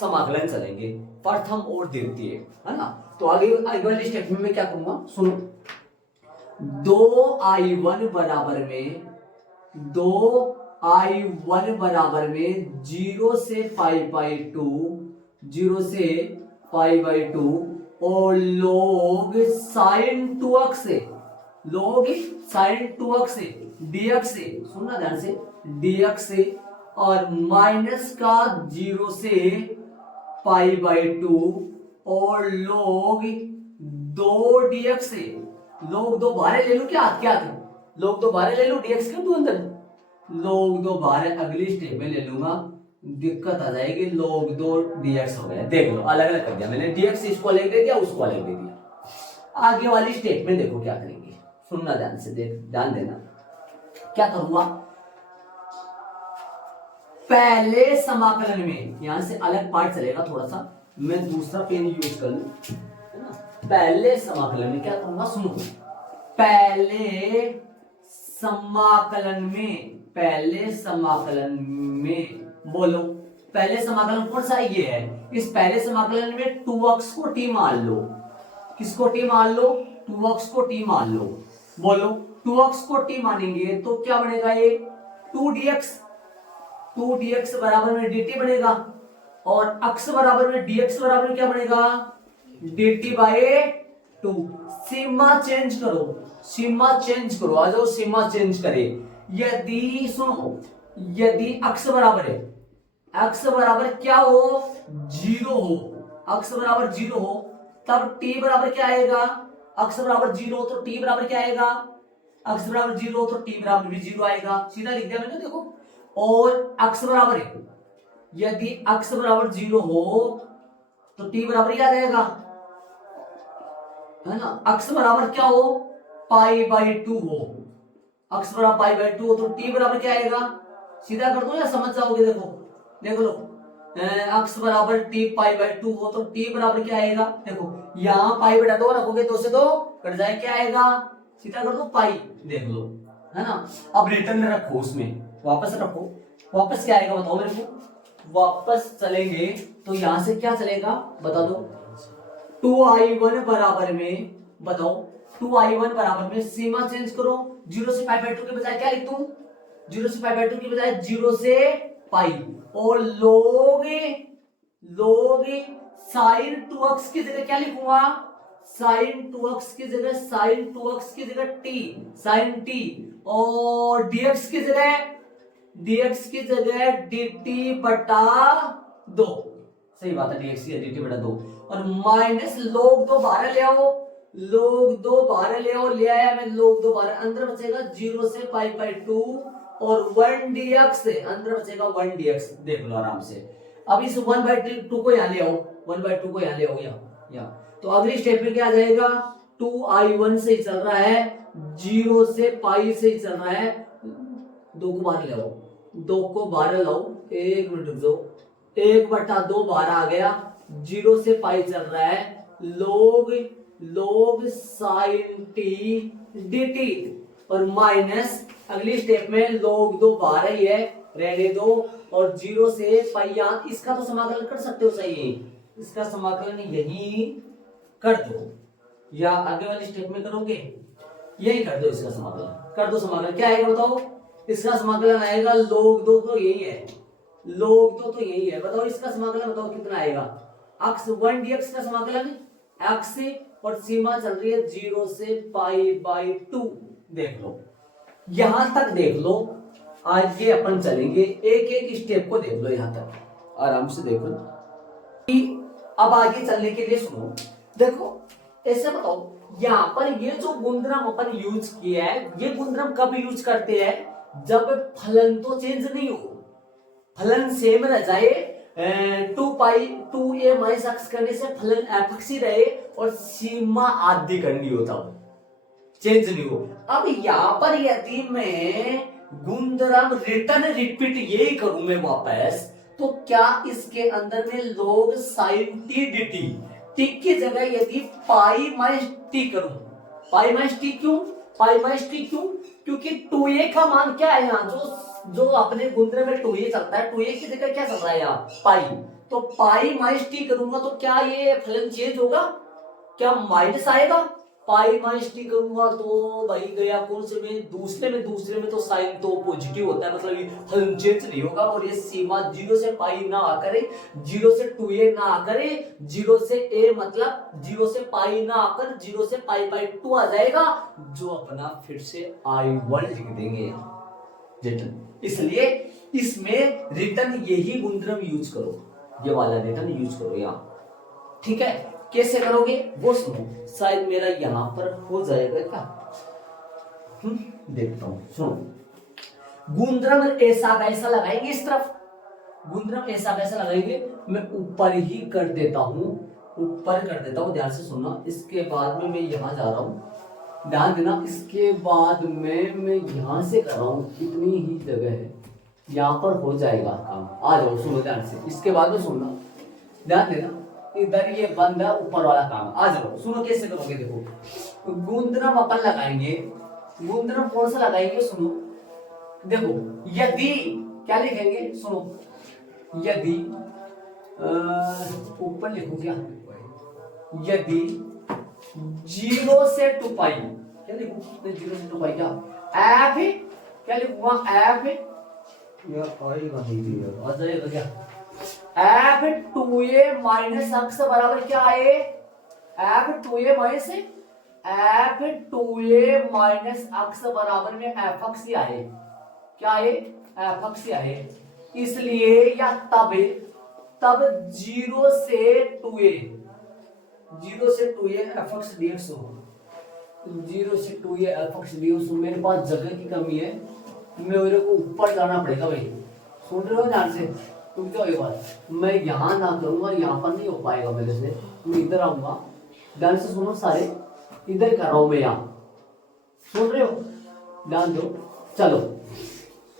समाकलन चलेंगे, प्रथम और द्वितीय, है ना। तो आगे आगे वाले स्टेप में मैं क्या करूंगा सुनो, 2i1 बराबर में 2i1 बराबर में 0 से पाई बाई 2, 0 से पाई बाई 2 और log sin 2x से, log sin 2x से dx से, सुनना ध्यान से, dx से और माइनस का 0 से पाई बाई 2 और log 2 dx से, log 2 बाहर ले लूं क्या, क्या थे log 2 बाहर ले लूं, dx क्यों तू अंदर, log 2 बाहर अगली स्टेप में ले लूंगा, दिक्कत आ जाएगी, log 2 dx हो गया। देख लो अलग अलग कर दिया मैंने, dx इसको अलग दे दिया उसको अलग दे दिया। आगे वाली स्टेप में देखो क्या करेंगे, सुनना ध्यान से, ध्यान देना क्या करूंगा, पहले समाकलन में यहां से अलग पार्ट चलेगा थोड़ा सा, मैं दूसरा पेन यूज कर लूं, है ना। पहले समाकलन में क्या करूंगा सुनो, पहले समाकलन में, पहले समाकलन में बोलो, पहले समाकलन कौन सा ये है, इस पहले समाकलन में 2x को t मान लो, किसको t मान लो, 2x को t मान लो, बोलो 2x को t मानेंगे तो क्या बनेगा ये 2dx, 2dx बराबर में dt बनेगा और x बराबर में dx बराबर में क्या बनेगा dt बाय 2। सीमा चेंज करो, सीमा चेंज करो, आ जाओ सीमा चेंज करे। यदि सुनो, यदि x बराबर है, x बराबर क्या हो 0 हो, x बराबर 0 हो तब t बराबर क्या आएगा, x बराबर 0 हो तो t बराबर क्या आएगा, x बराबर 0 हो तो t बराबर भी 0 आएगा, सीधा लिख दिया मैंने देखो। और x बराबर है, यदि x बराबर 0 हो तो t बराबर ही आ जाएगा, है ना। x बराबर क्या हो पाई बाई 2 हो, x बराबर पाई बाई 2 हो तो t बराबर क्या आएगा, सीधा कर दो या समझ जाओगे, देखो देख लो, x बराबर t पाई बाई 2 हो तो t बराबर क्या आएगा, देखो यहाँ पाई बटा 2 रखोगे, 2 से 2 कट जाए, क्या आएगा सीधा कर दो पाई, देख लो, है ना। अब रिटर्न में रखो, उसमें वापस रखो, वापस क्या आएगा बताओ मेरे को, वापस चलेंगे तो यहां से क्या चलेगा बता दो, 2i1 बराबर में, बताओ 2i1 बराबर में सीमा चेंज करो, 0 से पाई बाई 2 के बजाय क्या लिख दूं, 0 से पाई बाई 2 के बजाय 0 से पाई और log sin 2x की जगह क्या लिखूंगा, sin 2x की जगह, sin 2x की जगह t, sin t और dx की जगह dt बटा 2, सही बात है, dx की dt बटा 2 और माइनस log 2 बाहर ले आओ, log 2 बाहर ले आओ, ले आया मैं log 2 बाहर, अंदर बचेगा 0 से पाई बाई 2 और 1 dx से अंदर बचेगा 1 dx, देख लो आराम से। अब इस 1 बाई 2 को यहाँ ले आओ, 1 बाई 2 को यहाँ ले आओ, यहाँ तो अगली स्टेप में क्या आ जाएगा, 2i1 से चल रहा है, 0 से पाई से चल रहा है, 2 को बाहर ले आओ, 2 को बाहर लाओ, 1 मिनट रुक जाओ, 1 बटा 2 बाहर आ गया, 0 से पाई चल रहा है, log sin t dt और माइनस अगली स्टेप में log 2 बाहर ही है, रहने दो और 0 से पाई, यहाँ इसका तो समाकलन कर सकते हो, सही इसका समाकलन यही कर दो या आगे वाली स्टेप में करोगे, यही कर दो, इसका समाकलन कर दो, समाकलन क्या आएगा बताओ, इसका समाकलन आएगा log 2 तो यही है, log 2 तो यही है, बताओ इसका समाकलन बताओ कितना आएगा, x 1 dx का समाकलन x से और सीमा चल रही है 0 से पाई बाई 2, देख लो यहां तक, देख लो आगे अपन चलेंगे, एक एक स्टेप को देख लो, यहां तक आराम से देखो। अब आगे चलने के लिए सुनो, देखो ऐसे बताओ, यहाँ पर ये जो गुणधर्म अपन यूज किया है, ये गुणधर्म कब यूज करते हैं, जब फलन तो चेंज नहीं हो, फलन सेम रह जाए, 2a माइनस x करने से फलन f ही रहे और सीमा आधी करनी होता हो, चेंज नहीं हो। अब यहाँ पर यदि मैं गुंदरम रिटर्न रिपीट यही करूं मैं वापस, तो क्या इसके अंदर में log sin t dt, T की जगह यदि पाई माइनस टी करूं, पाई माइनस टी क्यों, पाई माइनस टी क्यों, क्योंकि 2a का मान क्या है यहाँ, जो जो अपने गुंदरम में 2a चलता है, 2a की जगह क्या चल रहा है यहाँ, पाई, तो पाई माइनस टी करूंगा तो क्या ये फलन चेंज होगा, क्या माइनस आएगा, पाई माइनस टी करूंगा तो भाई गया कौन से में, दूसरे में तो साइन तो पॉजिटिव होता है, मतलब ये फलन चेंज नहीं होगा, और ये सीमा 0 से पाई ना आकर 0 से 2a ना आकर 0 से a, मतलब 0 से पाई ना आकर 0 से पाई बाई 2 आ जाएगा, जो अपना फिर से I1 लिख देंगे रिटर्न। इसलिए इसमें रिटर्न यही गुणधर्म यूज करो, ये वाला रिटर्न यूज करो यहाँ, ठीक है। कैसे करोगे वो सुनो, शायद मेरा यहां पर हो जाएगा क्या, देखता हूं, सुनो। गुंद्रम ऐसा वैसा लगाएंगे इस तरफ, गुंद्रम ऐसा वैसा लगाएंगे, मैं ऊपर ही कर देता हूं, ऊपर कर देता हूं, ध्यान से सुनना। इसके बाद में मैं यहां जा रहा हूं, ध्यान देना, इसके बाद में मैं यहां से कर रहा हूं, इतनी ही जगह है, यहां पर हो जाएगा काम, आ जाओ सुनो ध्यान से, इसके बाद में सुनना, ध्यान देना, इधर ये बंद है, ऊपर वाला काम, आ जाओ सुनो कैसे करोगे, देखो गुंद्रम अपन लगाएंगे, गुंद्रम कौन सा लगाएंगे सुनो, देखो यदि क्या लिखेंगे सुनो, यदि ऊपर लिखो क्या, यदि 0 से 2 पाई, क्या लिखूं, 0 से 2 पाई क्या, एफ क्या लिखूंगा, एफ यार आएगा नहीं यार, आ जाएगा क्या, एफ 2a माइनस अक्स बराबर क्या है, F 2a minus, F 2a minus अक्स बराबर में एफ एक्स ही आए, क्या है, एफ एक्स ही आए, इसलिए या तब 0 से 2a, 0 से 2a एफ एक्स dx हो, 0 से 2a एफ एक्स dx हो, मेरे पास जगह की कमी है, मेरे को ऊपर जाना पड़ेगा भाई, सुन रहे हो ध्यान से, तुम क्या ये बात, मैं यहाँ ना करूंगा, यहाँ पर नहीं हो पाएगा मेरे से, मैं इधर आऊंगा, ध्यान से सुनो सारे, इधर कर रहा हूं मैं, यहाँ सुन रहे हो, ध्यान दो, चलो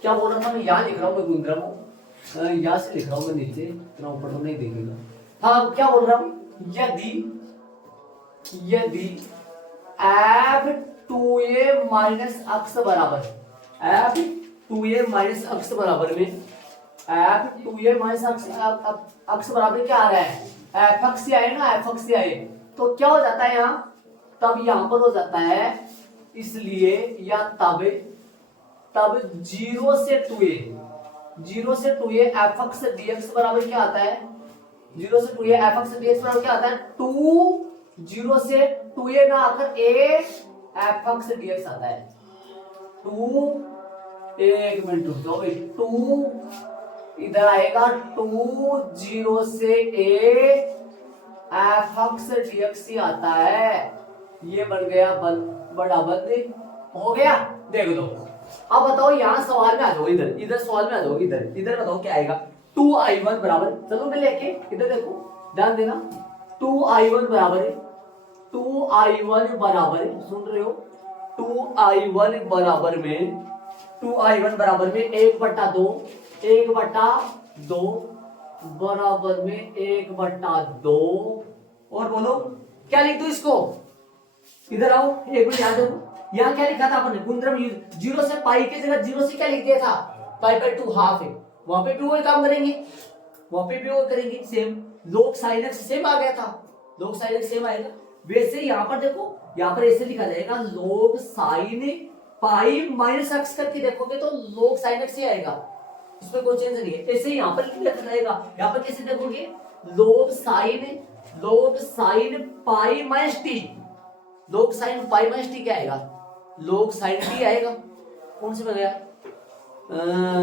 क्या बोल रहा था मैं, यहाँ लिख रहा हूँ मैं गुंद्रम, यहाँ से लिख रहा हूँ मैं नीचे, इतना ऊपर तो नहीं देखेगा, हाँ क्या बोल रहा हूँ, यदि एफ 2a माइनस अक्स बराबर, एफ 2a माइनस अक्स बराबर में, एफ 2a माइनस अक्स बराबर क्या आ रहा है, एफ एक्स से आए ना, एफ एक्स से आए, तो क्या हो जाता है यहाँ, तब यहाँ पर हो जाता है, इसलिए या तब 0 से 2a, 0 से 2a एफ एक्स dx बराबर क्या आता है, 0 से 2a एफ एक्स dx बराबर क्या आता है, 2 0 से 2a ना आकर a एफ एक्स dx आता है, 2 एक मिनट रुक जाओ, 2 इधर आएगा, 2 0 से a एफ एक्स dx ही आता है, ये बन गया बड़ा बंद हो गया, देख दो। अब बताओ यहाँ सवाल में आ जाओ, इधर सवाल में आ जाओ, इधर बताओ क्या आएगा, 2i1 बराबर, चलो मैं लेके इधर देखो, ध्यान देना, 2i1 बराबर है, 2i1 बराबर है, सुन रहे हो, 2i1 बराबर में, 2i1 बराबर में 1/2, 1/2 बराबर में 1/2, और बोलो क्या लिख दो इसको, इधर आओ एक मिनट याद रखो, यहाँ क्या लिखा था अपन ने, गुणधर्म 0 से पाई की जगह 0 से क्या लिख दिया था, पाई/2 हाफ है, वहां पे भी वही काम करेंगे, वहां पे भी वो करेंगे same, log sin x same आ गया था, log sin x सेम आएगा, वैसे यहाँ पर देखो, यहाँ पर ऐसे लिखा जाएगा log sin pi minus x करके देखोगे तो log sin x ही आएगा, इसमें कोई चेंज नहीं है, ऐसे यहाँ पर लिखा जाएगा, यहाँ पर कैसे देखोगे, log sin pi minus T, log sin pi minus T क्या आएगा, log sin t आएगा, कौन से में गया,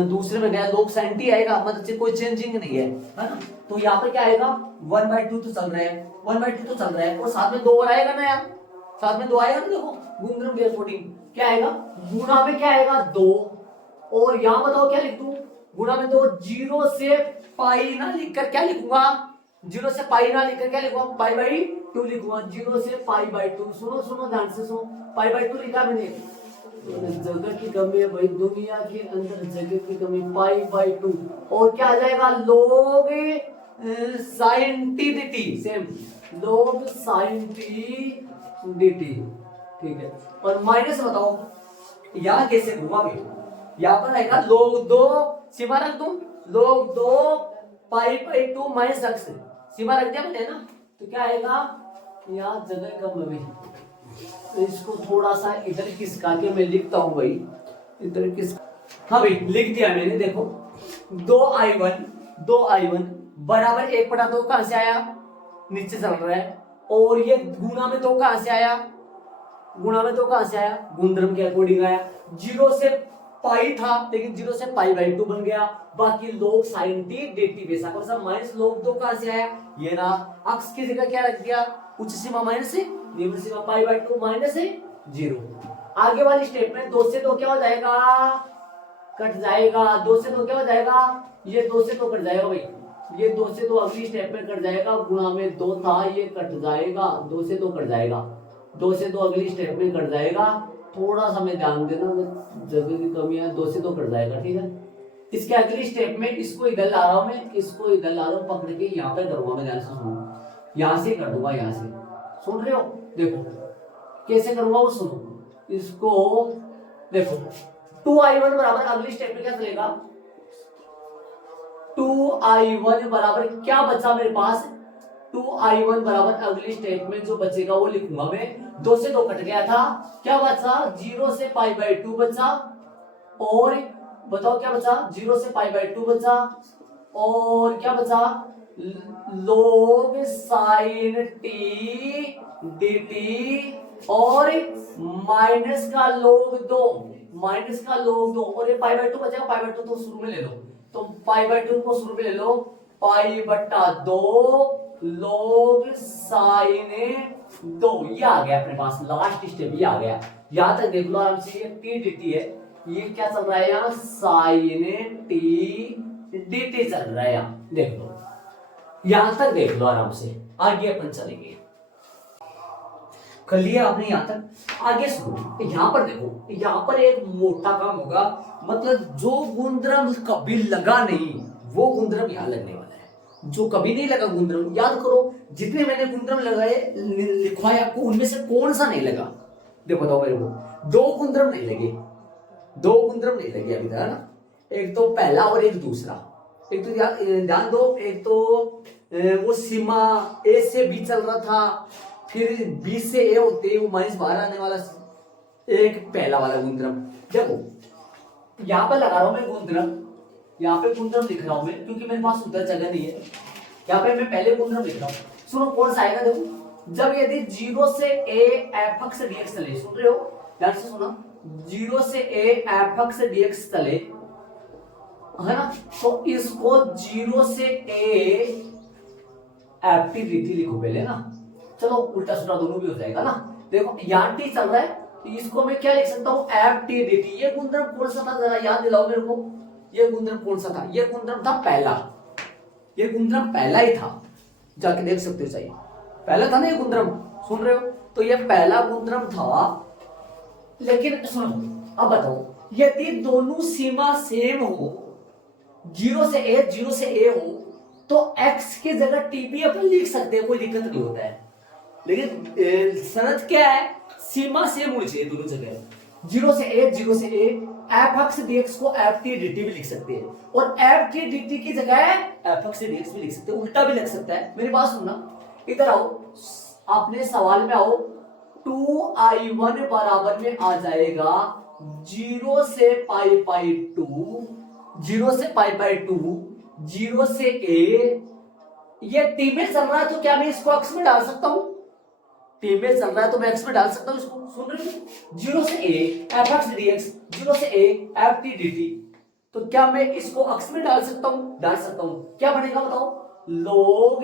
दूसरे में गया, log sin t आएगा, मतलब कोई चेंजिंग नहीं है ना, तो यहाँ पर क्या आएगा, 1/2 तो चल रहा है, 1/2 तो चल रहा है, और साथ में 2 और आएगा ना यार, साथ में 2 आएगा ना, देखो गुणधर्म बेस 14 क्या आएगा, गुणा में क्या आएगा 2, और यहाँ बताओ क्या लिख दूं, गुणा में 2, 0 से पाई ना लिखकर क्या लिखूंगा, 0 से पाई ना लिखकर क्या लिखूंगा, पाई/2 लिखूंगा, 0 से पाई/2, सुनो ध्यान से सुनो, पाई/2 लिखा मैंने, जगह की कमी है भाई, दुनिया के अंदर जगह की कमी, π/2 और क्या आ जाएगा log sin t dt, same log sin t dt, ठीक है। और माइनस बताओ यहां कैसे घुमा भाई, यहां पर आएगा log 2, सीमा रख दूं log 2 π/2 माइनस x, सीमा रख दिया मैंने ना, तो क्या आएगा यहाँ जगह कम है भाई, तो इसको थोड़ा सा इधर खिसका के मैं लिखता हूं भाई, इधर किस, हाँ भाई लिख दिया मैंने, देखो 2i1 बराबर 1/2 कहां से आया, नीचे चल रहा है, और ये गुणा में 2 कहां से आया, गुणा में 2 कहां से आया, गुणधर्म के अकॉर्डिंग आया, 0 से पाई था लेकिन 0 से π/2 बन गया, बाकी log sin t dt वैसा कौन सा, माइनस log 2 कहां से आया, ये ना, अक्ष की जगह क्या रख दिया, उच्च सीमा माइनस है, निम्न सीमा π/2 माइनस है 0। आगे वाली स्टेप में 2 से 2 क्या हो जाएगा, कट जाएगा, 2 से 2 क्या हो जाएगा, ये 2 से 2 कट जाएगा भाई, ये 2 से 2 अगली स्टेप में कट जाएगा, गुणा में 2 था ये कट जाएगा, 2 से 2 कट जाएगा, 2 से 2 अगली स्टेप में कट जाएगा, थोड़ा सा मैं ध्यान देना, जगह की कमी है, 2 से 2 कट जाएगा, ठीक है। इसके अगली स्टेप में इसको इधर ला रहा हूं मैं, इसको इधर ला रहा हूं, पकड़ के यहाँ पे करूंगा मैं, ध्यान से सुनो, यहाँ से कर दूंगा, यहाँ से सुन रहे हो, देखो कैसे करूंगा वो सुनो, इसको देखो 2i1 बराबर अगली स्टेप में क्या चलेगा, 2i1 बराबर क्या बचा मेरे पास, 2i1 बराबर अगली स्टेप में जो बचेगा वो लिखूंगा मैं, 2 से 2 कट गया था, क्या बचा 0 से π/2 बचा, और बताओ क्या बचा, 0 से π/2 बचा, और क्या बचा log sin t dt, और माइनस का log 2, माइनस का log 2, और ये π/2 बचेगा, π/2 तो शुरू में ले लो, तो π/2 को शुरू में ले लो, π/2 log sin 2, ये आ गया अपने पास, लास्ट स्टेप ये आ गया, यहां तक देख लो आराम से, ये t dt है, ये क्या चल रहा है यहाँ, sin t dt चल रहा है, यहाँ देख लो, यहां तक देख लो आराम से, आगे अपन चलेंगे, कर लिया आपने यहां तक, आगे सुनो, यहां पर देखो, यहां पर एक मोटा काम होगा, मतलब जो गुणधर्म कभी लगा नहीं वो गुणधर्म यहां लगने वाला है, जो कभी नहीं लगा गुणधर्म, याद करो जितने मैंने गुणधर्म लगाए लिखवाए आपको, उनमें से कौन सा नहीं लगा, देखो बताओ मेरे को, 2 गुणधर्म नहीं लगे, 2 गुणधर्म नहीं लगे अभी तक, है ना, एक तो पहला और एक दूसरा, एक तो ध्यान दो, एक तो वो सीमा ए से बी चल रहा था, फिर बी से ए होते वो माइनस बाहर आने वाला, एक पहला वाला गुणधर्म, देखो यहां पर लगा रहा हूं मैं गुणधर्म, यहाँ पे गुणधर्म लिख रहा हूं मैं, क्योंकि मेरे पास उधर जगह नहीं है, यहाँ पे मैं पहले गुणधर्म लिख रहा हूं, सुनो कौन सा आएगा, देखो जब यदि 0 से a f(x dx) चले, सुन रहे हो ध्यान से सुनो, 0 से a f(x dx) चले, है ना, तो इसको 0 से a ft dt लिखो पहले ना, चलो उल्टा सुल्टा दोनों भी हो जाएगा ना, देखो यहाँ t चल रहा है, तो इसको मैं क्या लिख सकता हूँ, ft dt, ये गुणधर्म कौन सा था जरा याद दिलाओ मेरे को, ये गुणधर्म कौन सा था, ये गुणधर्म था पहला, ये गुणधर्म पहला ही था, जाके देख सकते हो, चाहिए पहला था ना ये गुणधर्म, सुन रहे हो, तो ये पहला गुणधर्म था, लेकिन सुनो अब बताओ, यदि दोनों सीमा सेम हो, 0 से a हो, तो x की जगह t भी अपन लिख सकते हैं, कोई दिक्कत नहीं होता है, लेकिन शर्त क्या है, सीमा सेम होनी चाहिए दोनों जगह, 0 से a f(x dx) को ft dt भी लिख सकते हैं, और ft dt की जगह f(x dx) भी लिख सकते हैं, उल्टा भी लिख सकता है, मेरी बात सुनना, इधर आओ, अपने सवाल में आओ, 2i1 बराबर में आ जाएगा 0 से π/2, 0 से π/2, 0 से a, ये t में चल रहा है, तो क्या मैं इसको x में डाल सकता हूं, t में चल रहा है तो मैं x में डाल सकता हूं इसको, सुन रहे हो, 0 से a f(x dx), 0 से a ft dt, तो क्या मैं इसको x में डाल सकता हूं, क्या बनेगा बताओ, log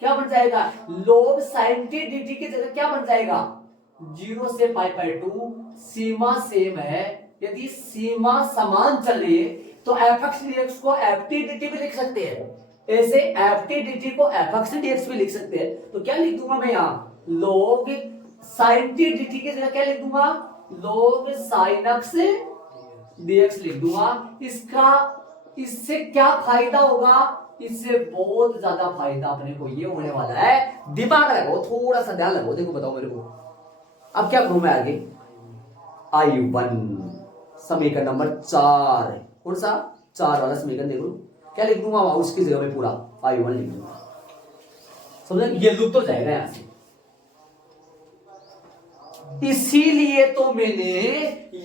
क्या बन जाएगा, log sin t dt की जगह क्या बन जाएगा, 0 से π/2, सीमा सेम है, यदि सीमा समान चल रही है तो f(x dx) को ft dt भी लिख सकते हैं, ऐसे ft dt को f(x dx) भी लिख सकते हैं, तो क्या लिख दूंगा मैं यहाँ, log sin t dt की जगह क्या लिख दूंगा, log sin x dx लिख दूंगा। इससे क्या फायदा होगा, इससे बहुत ज्यादा फायदा अपने को ये होने वाला है। दिमाग लगाओ, थोड़ा सा ध्यान लगाओ, देखो बताओ मेरे को। अब क्या करूं मैं आगे, I1 समीकरण नंबर 4, कौन सा 4 वाला समीकरण देख लो, क्या लिख दूंगा उसकी जगह में पूरा I1 लिख दूंगा। समझे, ये लूप तो जाएगा यहां से। इसीलिए तो मैंने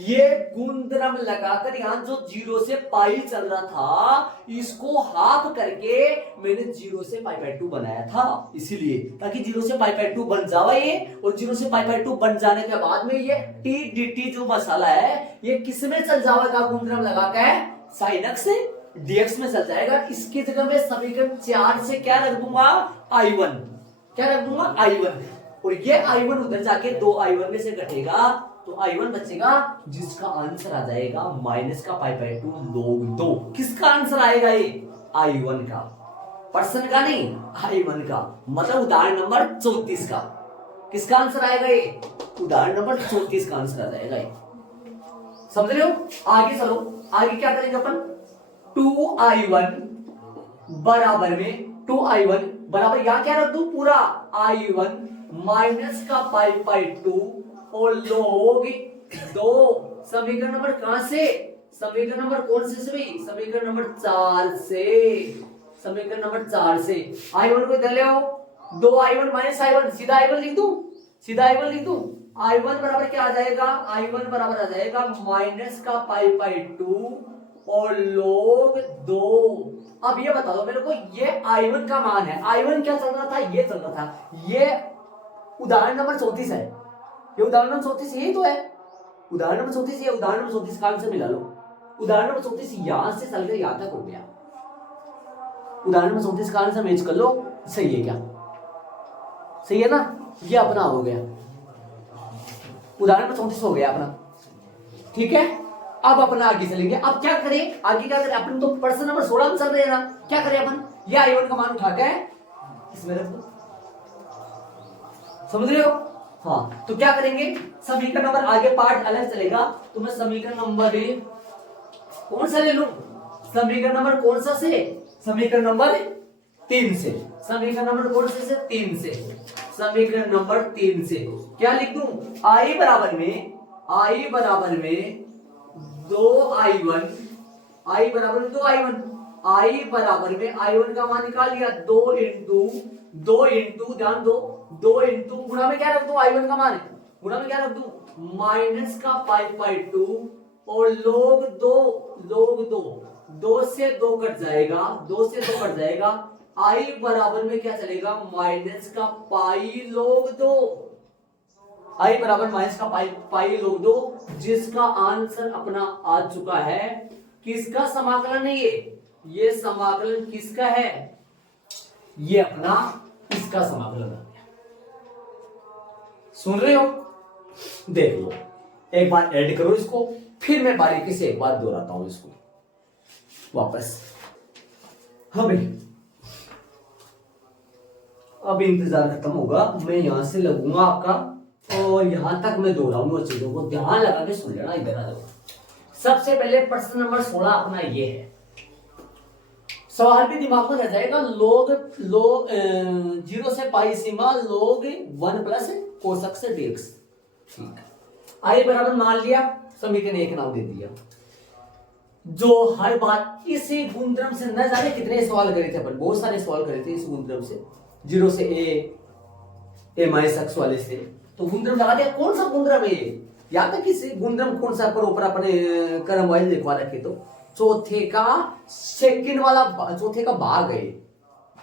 ये गुणधर्म लगाकर यहां जो 0 से पाई चल रहा था इसको हाफ करके मैंने 0 से π/2 बनाया था, इसीलिए ताकि 0 से π/2 बन जावा ये, और 0 से π/2 बन जाने के बाद में ये t dt जो मसाला है ये किस में चल जाएगा, गुणधर्म लगा के sin x dx में चल जाएगा। इसकी जगह में समीकरण 4 से क्या रख दूंगा, I1, क्या रख दूंगा I1, और ये I1 उधर जाके 2I1 में से घटेगा तो I1 बचेगा, जिसका आंसर आ जाएगा माइनस का π/2 log 2। किसका आंसर आएगा ये, I1 का, पर्सन का नहीं, I1 का, मतलब उदाहरण नंबर 34 का। किसका आंसर आएगा ये, उदाहरण नंबर 34 का आंसर आ जाएगा ये। समझ रहे हो, आगे चलो, आगे क्या करेंगे अपन, 2I1 बराबर में 2I1 बराबर यहां क्या रख दू, पूरा I1 माइनस का π/2 और log 2। समीकरण नंबर कहां से, समीकरण नंबर कौन से भाई, समीकरण नंबर 4 से, समीकरण नंबर 4 से। I1 को इधर ले आओ, 2I1 माइनस I1, सीधा I1 लिख दूं, सीधा I1 लिख दूं। I1 बराबर क्या आ जाएगा, I1 बराबर आ जाएगा माइनस का π/2 और log 2। अब ये बता दो मेरे को, ये I1 का मान है, I1 क्या चल रहा था, ये चल रहा था, ये उदाहरण नंबर 34 है, ये उदाहरण नंबर 34 यही तो है, उदाहरण नंबर 34 ये, उदाहरण नंबर 34 का आंसर मिला लो। उदाहरण नंबर 34 यहां से चल के यहां तक हो गया, उदाहरण नंबर 34 का आंसर मैच कर लो, सही है क्या, सही है ना, ये अपना हो गया, उदाहरण नंबर 34 हो गया अपना, ठीक है। अब अपना आगे चलेंगे, अब क्या करें, आगे क्या करें, अपन तो प्रश्न नंबर 16 में चल रहे हैं ना, क्या करें अपन, ये I1 का मान उठा के इसमें रख दो, समझ रहे हो, हाँ। तो क्या करेंगे, समीकरण नंबर, आगे पार्ट अलग चलेगा, तो मैं समीकरण नंबर कौन सा ले लूं, समीकरण नंबर कौन सा से, समीकरण नंबर 3 से, समीकरण नंबर कौन से 3 से, समीकरण नंबर 3 से क्या लिख दूं, I बराबर में 2I1, I बराबर में 2I1, I बराबर में I1 का मान निकाल लिया, 2 इंटू ध्यान दो, 2 इंटू गुणा में क्या रख दूं, I1 का मान है, गुणा में क्या रख दूं, माइनस का π/2 और log 2 से 2 कट जाएगा, 2 से 2 कट जाएगा, I बराबर में क्या चलेगा, माइनस का पाई log 2, I बराबर माइनस का पाई log 2, जिसका आंसर अपना आ चुका है। किसका समाकलन है ये समाकलन किसका है, ये अपना इसका समाकलन आ गया। सुन रहे हो, देख लो, एक बार ऐड करो इसको, फिर मैं बारीकी से एक बार दोहराता हूं इसको वापस। अब इंतजार खत्म होगा, मैं यहां से लगूंगा आपका और यहां तक मैं दोहराऊंगा चीजों को, ध्यान लगा के सुन लेना। इधर आ जाओ। सबसे पहले प्रश्न नंबर 16 अपना ये है, सवाल भी दिमाग में रह जाएगा, log 0 से पाई सीमा log 1 प्लस कोसक से dx, ठीक है। आई बराबर मान लिया, समीकरण 1 नाम दे दिया। जो हर बार इसी गुणधर्म से न जाने कितने सवाल करे थे अपन, बहुत सारे सवाल करे थे इस गुणधर्म से, 0 से a माइनस x वाले से, तो गुणधर्म लगा दिया। कौन सा गुणधर्म है ये, या तक किसी गुणधर्म कौन सा पर ऊपर अपने कर्म वाइज लिखवा रखे, तो चौथे का सेकंड वाला, चौथे का भाग है,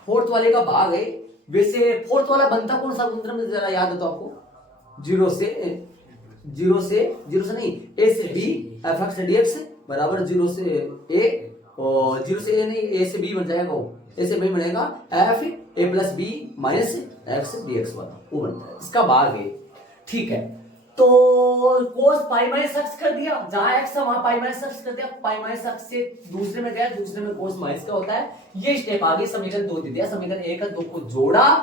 फोर्थ वाले का भाग है। वैसे फोर्थ वाला बनता कौन सा गुणधर्म, जरा याद हो तो आपको, 0 से नहीं, a से b f(x) dx बराबर 0 से a, और 0 से a नहीं, a से b बन जाएगा, वो a से b बनेगा f a plus b minus x dx वाला, वो बनता है, इसका भाग है, ठीक है। तो cos पाई माइनस एक्स कर दिया, जहां एक्स है वहां पाई माइनस एक्स कर दिया, पाई माइनस एक्स से दूसरे में गया, दूसरे में cos माइनस का होता है। ये स्टेप आगे समीकरण 2 दे दिया, समीकरण 1 और 2 को जोड़ा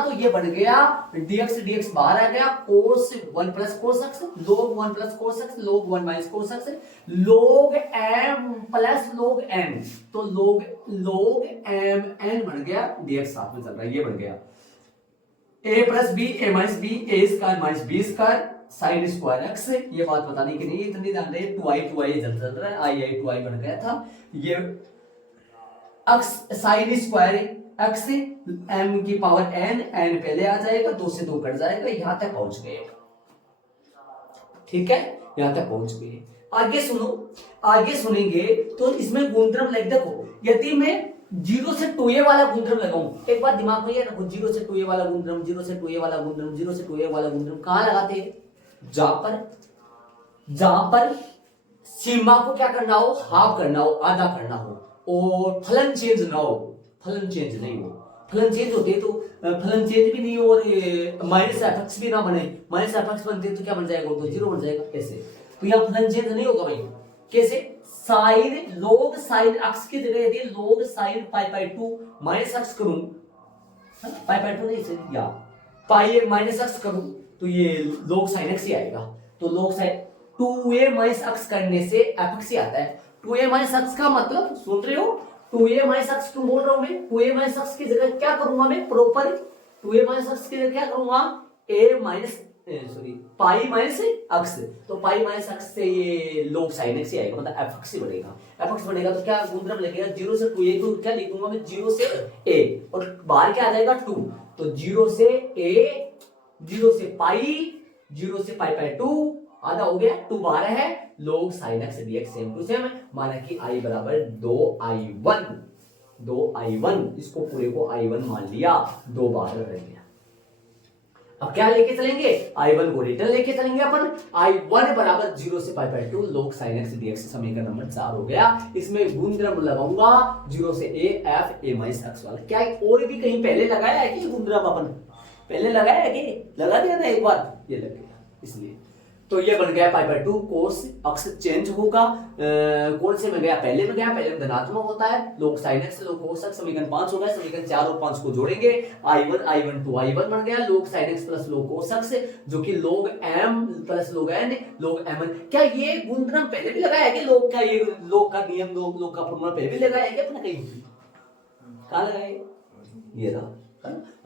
तो ये बन गया dx बाहर आ गया, cos 1 plus cos x log 1 plus cos x log 1 minus cos x log m plus log n, तो log m n बन गया, dx साथ में चल रहा है, ये बन गया a plus B A minus B A square minus B square sine square X. ये बात बताने के लिए इतनी ध्यान रहे, 2i चल रहा है, आई 2i बन गया था, ये X sine square X M की पावर एन पहले आ जाएगा, 2 से 2 कट जाएगा, यहां तक पहुंच गए। ठीक है, यहां तक पहुंच गए। आगे सुनो, आगे सुनेंगे तो इसमें गुणधर्म लिख देखो, यदि मैं 0 से 2a वाला गुणधर्म लगाऊं, एक बात दिमाग में ये रखो, 0 से 2a वाला गुणधर्म, 0 से 2a वाला गुणधर्म, 0 से 2a वाला गुणधर्म कहां लगाते हैं? जहां पर सीमा को क्या करना हो, हाफ करना हो, आधा करना हो, और फलन चेंज ना हो, फलन चेंज नहीं हो, फलन चेंज होते तो फलन चेंज भी नहीं हो और माइनस एफ भी ना बने, माइनस एफ बनते तो क्या बन जाएगा, तो 0 बन जाएगा। कैसे? तो यहाँ फलन चेंज नहीं होगा भाई, कैसे? साइन log साइन x की जगह यदि log sine pi by 2 minus x करूं, पाई बाय 2 नहीं से या पाई माइनस x करूं तो ये log साइन x ही आएगा, तो log sign 2a minus x करने से fx ही आता है। 2a माइनस x का मतलब सुन रहे हो, 2a माइनस x क्यों बोल रहा हूं मैं? 2a माइनस x की जगह क्या करूंगा मैं? प्रॉपर 2a माइनस x की जगह क्या करूंगा? a minus sorry pi minus x, तो पाई माइनस x से ये log sin x ही आएगा, मतलब fx ही बनेगा। fx बनेगा तो क्या गुणधर्म लगेगा? 0 से 2a को क्या लिखूंगा मैं? 0 से a, और बाहर क्या आ जाएगा? 2, तो 0 से a, 0 से पाई, 0 से पाई बाय 2 आधा हो गया, 2 बाहर है, log sin x dx same to same, माना कि i बराबर 2i1, इसको पूरे को i1 मान लिया, 2 बाहर रह गया। अब क्या लेके चलेंगे? i1 को रिटर्न लेके चलेंगे अपन, i1 बराबर 0 से pi by 2 log sin x dx, समीकरण नंबर 4 हो गया। इसमें गुणधर्म लगाऊंगा 0 से a f a minus x वाला। क्या और भी कहीं पहले लगाया है कि गुणधर्म अपन पहले लगाया है कि लगा दिया था एक बार, ये लग गया, इसलिए तो ये बन गया pi by 2 cos X change होगा, कौन से में गया? पहले में गया, पहले में धनात्मक होता है, log sin x log cos x, समीकरण 5 हो गया, समीकरण 4 और 5 को जोड़ेंगे, i1 2i1 बन गया, log sin x plus log cos x जो कि log m plus log n log mn। क्या ये गुणधर्म पहले भी लगाया है कि log का ये log का नियम log का फॉर्मूला पहले भी लगाया है क्या अपने कहीं? कहां लगाया? ये रहा।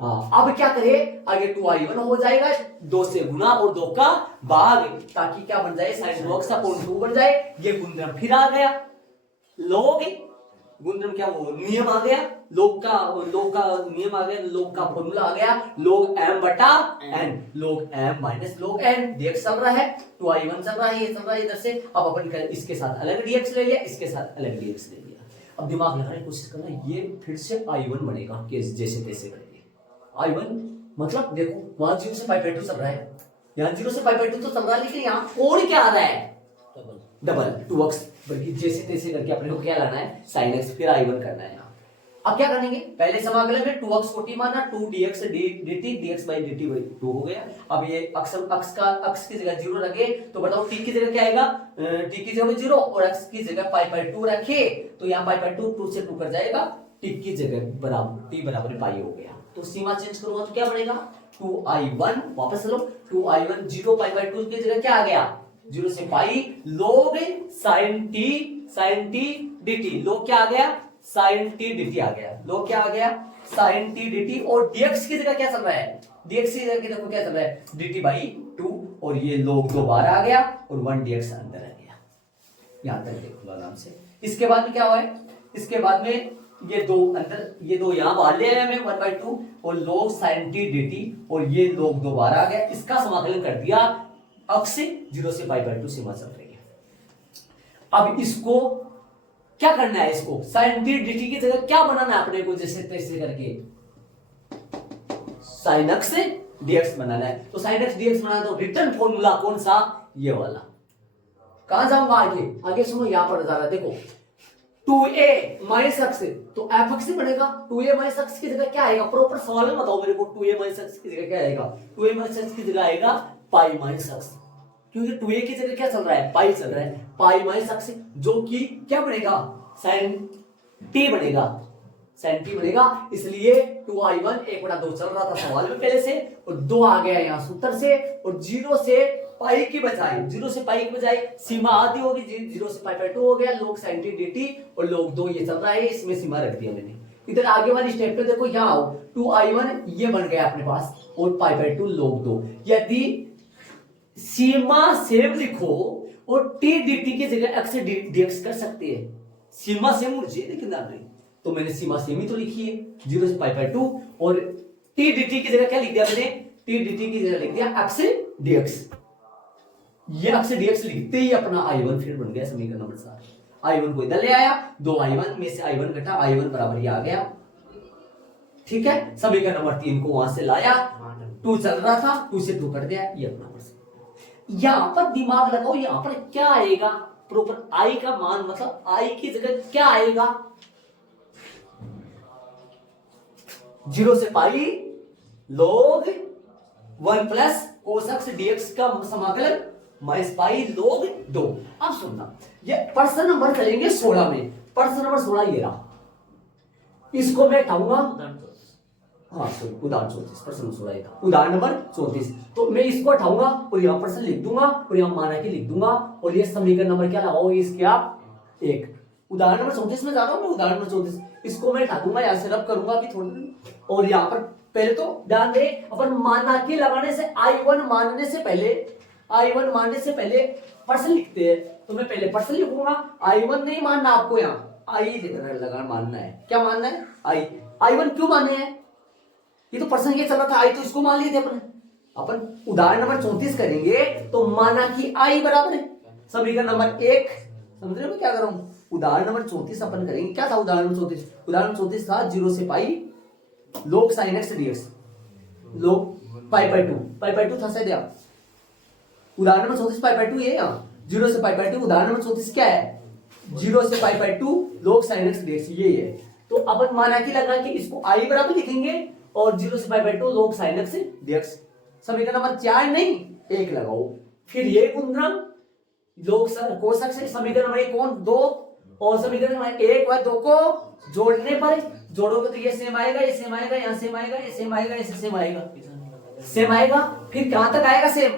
हाँ, अब क्या करें? आगे 2i1 हो जाएगा, 2 से गुना और 2 का भाग, ताकि क्या बन जाए? sin 2x अपॉन 2 बन जाए। ये गुणधर्म फिर आ गया, log गुणधर्म क्या वो नियम आ गया, log का नियम आ गया, log का फॉर्मूला आ गया, log m बटा n, log m minus log n, dx चल रहा है, 2i1 चल रहा है, ये चल रहा है इधर से। अब अपन इसके साथ अलग dx ले लिया, इसके साथ अलग dx ले लिया। अब दिमाग लगाने की कोशिश करना, ये फिर से i1 बनेगा, जैसे तैसे करेंगे। i1 मतलब देखो, वहां 0 से पाई बाय 2 चल रहा है, यहाँ 0 से पाई बाय 2 तो चल रहा है, लेकिन यहाँ कोण क्या आ रहा है? डबल 2x, बल्कि जैसे तैसे करके अपने को क्या लाना है? sin x, फिर i1 करना है। यहाँ अब क्या करेंगे? पहले समाकलन में 2x को t माना, 2 dx dt, dx by dt 2 हो गया। अब ये अक्स की जगह 0 रखे तो बताओ t की जगह क्या आएगा? t की जगह 0 और x की जगह पाई बाय 2 रखे तो यहाँ पाई बाय 2 से 2 कर जाएगा, t की जगह बराबर t बराबर पाई हो गया। तो सीमा चेंज करूंगा तो क्या बनेगा? 2i1, वापस चलो, 2i1 0 पाई बाय 2 की जगह क्या आ गया? 0 से पाई log sin t dt, log क्या आ गया? sin t dt आ गया, log क्या आ गया? sin t dt, और dx की जगह क्या चल रहा है? dx की जगह देखो क्या चल रहा है? dt by 2, और ये log 2 बाहर आ गया और 1 dx अंदर आ गया। यहां तक देखो आराम से। इसके बाद में क्या हुआ है? इसके बाद में ये दो अंदर, ये दो यहां बाहर ले आया मैं 1/2 और log sin t dt, और ये log 2 बाहर आ गया, इसका समाकलन कर दिया, अक्स 0 से पाई बाय 2 सीमा चल रही है। अब इसको क्या करना है? इसको sin t dt की जगह क्या बनाना है अपने को? जैसे तैसे करके sin x dx बनाना है। तो sin x dx बनाना तो रिटर्न फॉर्मूला कौन सा? ये वाला। कहां जाऊंगा आगे? आगे सुनो, यहां पर जा रहा है देखो, 2a माइनस x, तो fx से बनेगा। 2a माइनस x की जगह क्या आएगा? प्रॉपर सवाल में बताओ मेरे को, 2a माइनस x की जगह क्या आएगा? 2a माइनस x की जगह आएगा पाई माइनस एक्स, क्योंकि 2a की जगह क्या चल रहा है, पाई चल रहा है, पाई माइनस एक्स, जो कि क्या बनेगा, साइन टी बनेगा, साइन टी बनेगा। इसलिए 2i1 1/2 चल रहा था सवाल में पहले से, और 2 आ गया यहाँ सूत्र से, और 0 से पाई की बजाय, 0 से पाई की बजाय सीमा आधी होगी, 0 से पाई बाय 2 हो गया, log sin t dt, और log 2 ये चल रहा है, इसमें सीमा रख दिया मैंने। इधर आगे वाली स्टेप पे देखो, यहाँ आओ, 2i1 ये बन गया अपने पास, और पाई बाय 2 log 2। यदि सीमा सेम लिखो और t dt की जगह x dx कर सकते हैं, सीमा सेम होनी चाहिए लेकिन नहीं, तो मैंने सीमा सेम ही तो लिखी है, 0 से पाई बाय 2, और t dt की जगह क्या लिख दिया मैंने, t dt की जगह लिख दिया x dx। ये x dx लिखते ही अपना i1 फिर बन गया समीकरण नंबर 7। i1 को इधर ले आया, 2i1 में से i1 घटा, i1 बराबर ये आ गया, ठीक है। समीकरण नंबर 3 को वहां से लाया, 2 चल रहा था, 2 से 2 कट गया, ये अपना प्रश्न। यहां पर दिमाग लगाओ, यहां पर क्या आएगा, प्रॉपर i का मान, मतलब i की जगह क्या आएगा, 0 से पाई log 1 plus cos x dx का समाकलन माइनस पाई log 2। अब सुनना, ये प्रश्न नंबर चलेंगे 16 में, प्रश्न नंबर 16 ये रहा, इसको मैं हटाऊंगा, हाँ उदाहरण 34, प्रश्न नंबर 16 था, उदाहरण नंबर 34, तो मैं इसको हटाऊंगा और यहाँ प्रश्न लिख दूंगा और यहाँ माना के लिख दूंगा, और ये समीकरण नंबर क्या लगाओ इसके आप 1। उदाहरण नंबर 34 में जा रहा हूँ मैं, उदाहरण नंबर 34, इसको मैं हटा दूंगा, यहाँ से रब करूंगा अभी थोड़ी, और यहाँ पर पहले तो ध्यान दे, अपन माना के लगाने से, i1 मानने से पहले, i1 मानने से पहले पर्सन लिखते हैं, तो मैं पहले पर्सन लिखूंगा, i1 नहीं मानना आपको, यहाँ i लगा मानना है, क्या मानना है, i1 क्यों मानने हैं, ये तो पर्सन ये चल रहा था, i तो इसको मान लिए थे अपन उदाहरण नंबर 34 करेंगे, तो माना कि i बराबर है समीकरण नंबर 1, समझ रहे हो क्या कर रहा हूं, उदाहरण नंबर 34 अपन करेंगे, क्या था उदाहरण नंबर 34, उदाहरण 34 था 0 से पाई log sin x dx, log pi by 2 था शायद, उदाहरण नंबर 34 पाई बाय 2 ये यहाँ 0 से पाई बाय 2, उदाहरण नंबर 34 क्या है, 0 से pi by 2 log sin x dx ये है। तो अपन माना कि लगा कि इसको i बराबर लिखेंगे और 0 से pi by 2 log sin x dx, समीकरण नंबर 4 नहीं 1 लगाओ, फिर ये गुणधर्म log cos x, समीकरण नंबर 1 कौन 2, और समीकरण नंबर 1 व 2 को जोड़ने पर, जोड़ोगे तो ये सेम आएगा, ये सेम आएगा, यहाँ सेम आएगा, ये सेम आएगा, ऐसे सेम आएगा, सेम आएगा, फिर कहां तक आएगा सेम,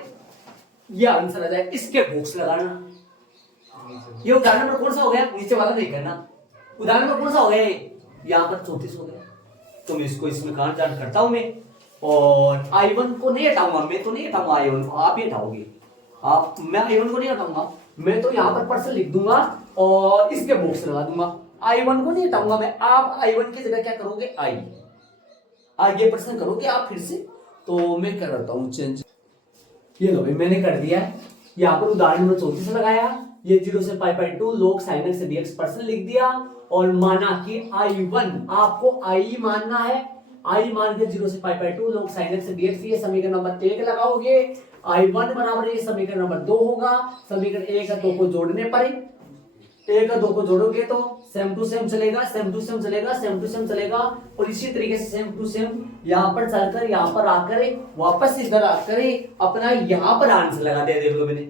ये आंसर आ जाए, इसके बॉक्स लगाना। ये उदाहरण नंबर कौन सा हो गया, नीचे वाला नहीं करना, उदाहरण नंबर कौन सा हो गया, यहाँ पर 34 हो गया, तो मैं इसको इसमें काट काट करता हूं मैं, और i1 को नहीं हटाऊंगा, मैं तो नहीं हटाऊंगा i1 को, आप ही हटाओगे, आप, मैं i1 को नहीं हटाऊंगा, मैं तो यहाँ पर पर्सन लिख दूंगा और इसके बॉक्स लगा दूंगा, i1 को नहीं हटाऊंगा मैं, आप i1 की जगह क्या करोगे, i आगे प्रश्न करोगे आप फिर से, तो मैं कर रहा हूँ चेंज, ये लो भाई मैंने कर दिया है, यहाँ पर उदाहरण नंबर 34 लगाया, ये 0 से pi by 2 log sin x dx person लिख दिया, और माना कि i1 आपको i मानना है, i मान के 0 से pi by 2 log sin x dx, ये समीकरण नंबर 1 लगाओगे, i1 बराबर ये समीकरण नंबर 2 होगा, समीकरण 1 और 2 को जोड़ने पर, 1 और 2 को जोड़ोगे तो सेम टू सेम चलेगा, सेम टू सेम चलेगा, सेम टू सेम चलेगा, और इसी तरीके से सेम टू सेम यहाँ पर चलकर यहाँ पर आकर वापस इधर आकर अपना यहाँ पर आंसर लगा दिया, देख लो मैंने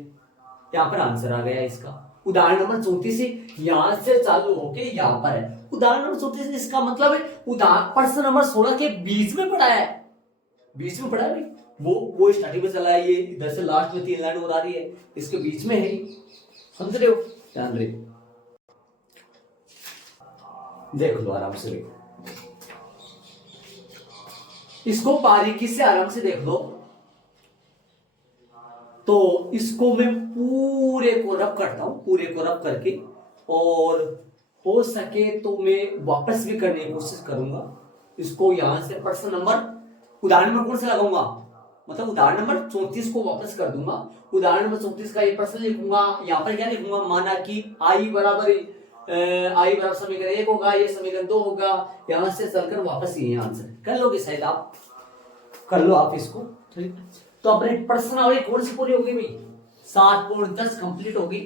यहाँ पर आंसर आ गया इसका, उदाहरण नंबर 34 यहाँ से चालू होके यहाँ पर है, उदाहरण नंबर 34, इसका मतलब है उदाहरण प्रश्न नंबर 16 के बीच में पढ़ा है, बीच में पढ़ा है भाई, वो स्टार्टिंग में चला है, ये इधर से लास्ट में 3 लाइन और आ रही है, इसके बीच में है, समझ रहे हो, ध्यान रहे, देख लो आराम से, इसको बारीकी से आराम से देख लो, तो इसको मैं पूरे को रब करता हूं, पूरे को रब करके, और हो सके तो मैं वापस भी करने की कोशिश करूंगा इसको, यहां से प्रश्न नंबर उदाहरण नंबर कौन से लगाऊंगा, मतलब उदाहरण नंबर 34 को वापस कर दूंगा, उदाहरण नंबर 34 का ये प्रश्न लिखूंगा, यहाँ पर क्या लिखूंगा, माना कि i बराबर समीकरण 1 होगा, ये समीकरण 2 होगा, यहां से चलकर वापस ये आंसर कर लोगे, शायद आप कर लो आप इसको, ठीक। तो अपने प्रश्नावली कौन सी पूरी होगी भाई, 7.10 कंप्लीट होगी।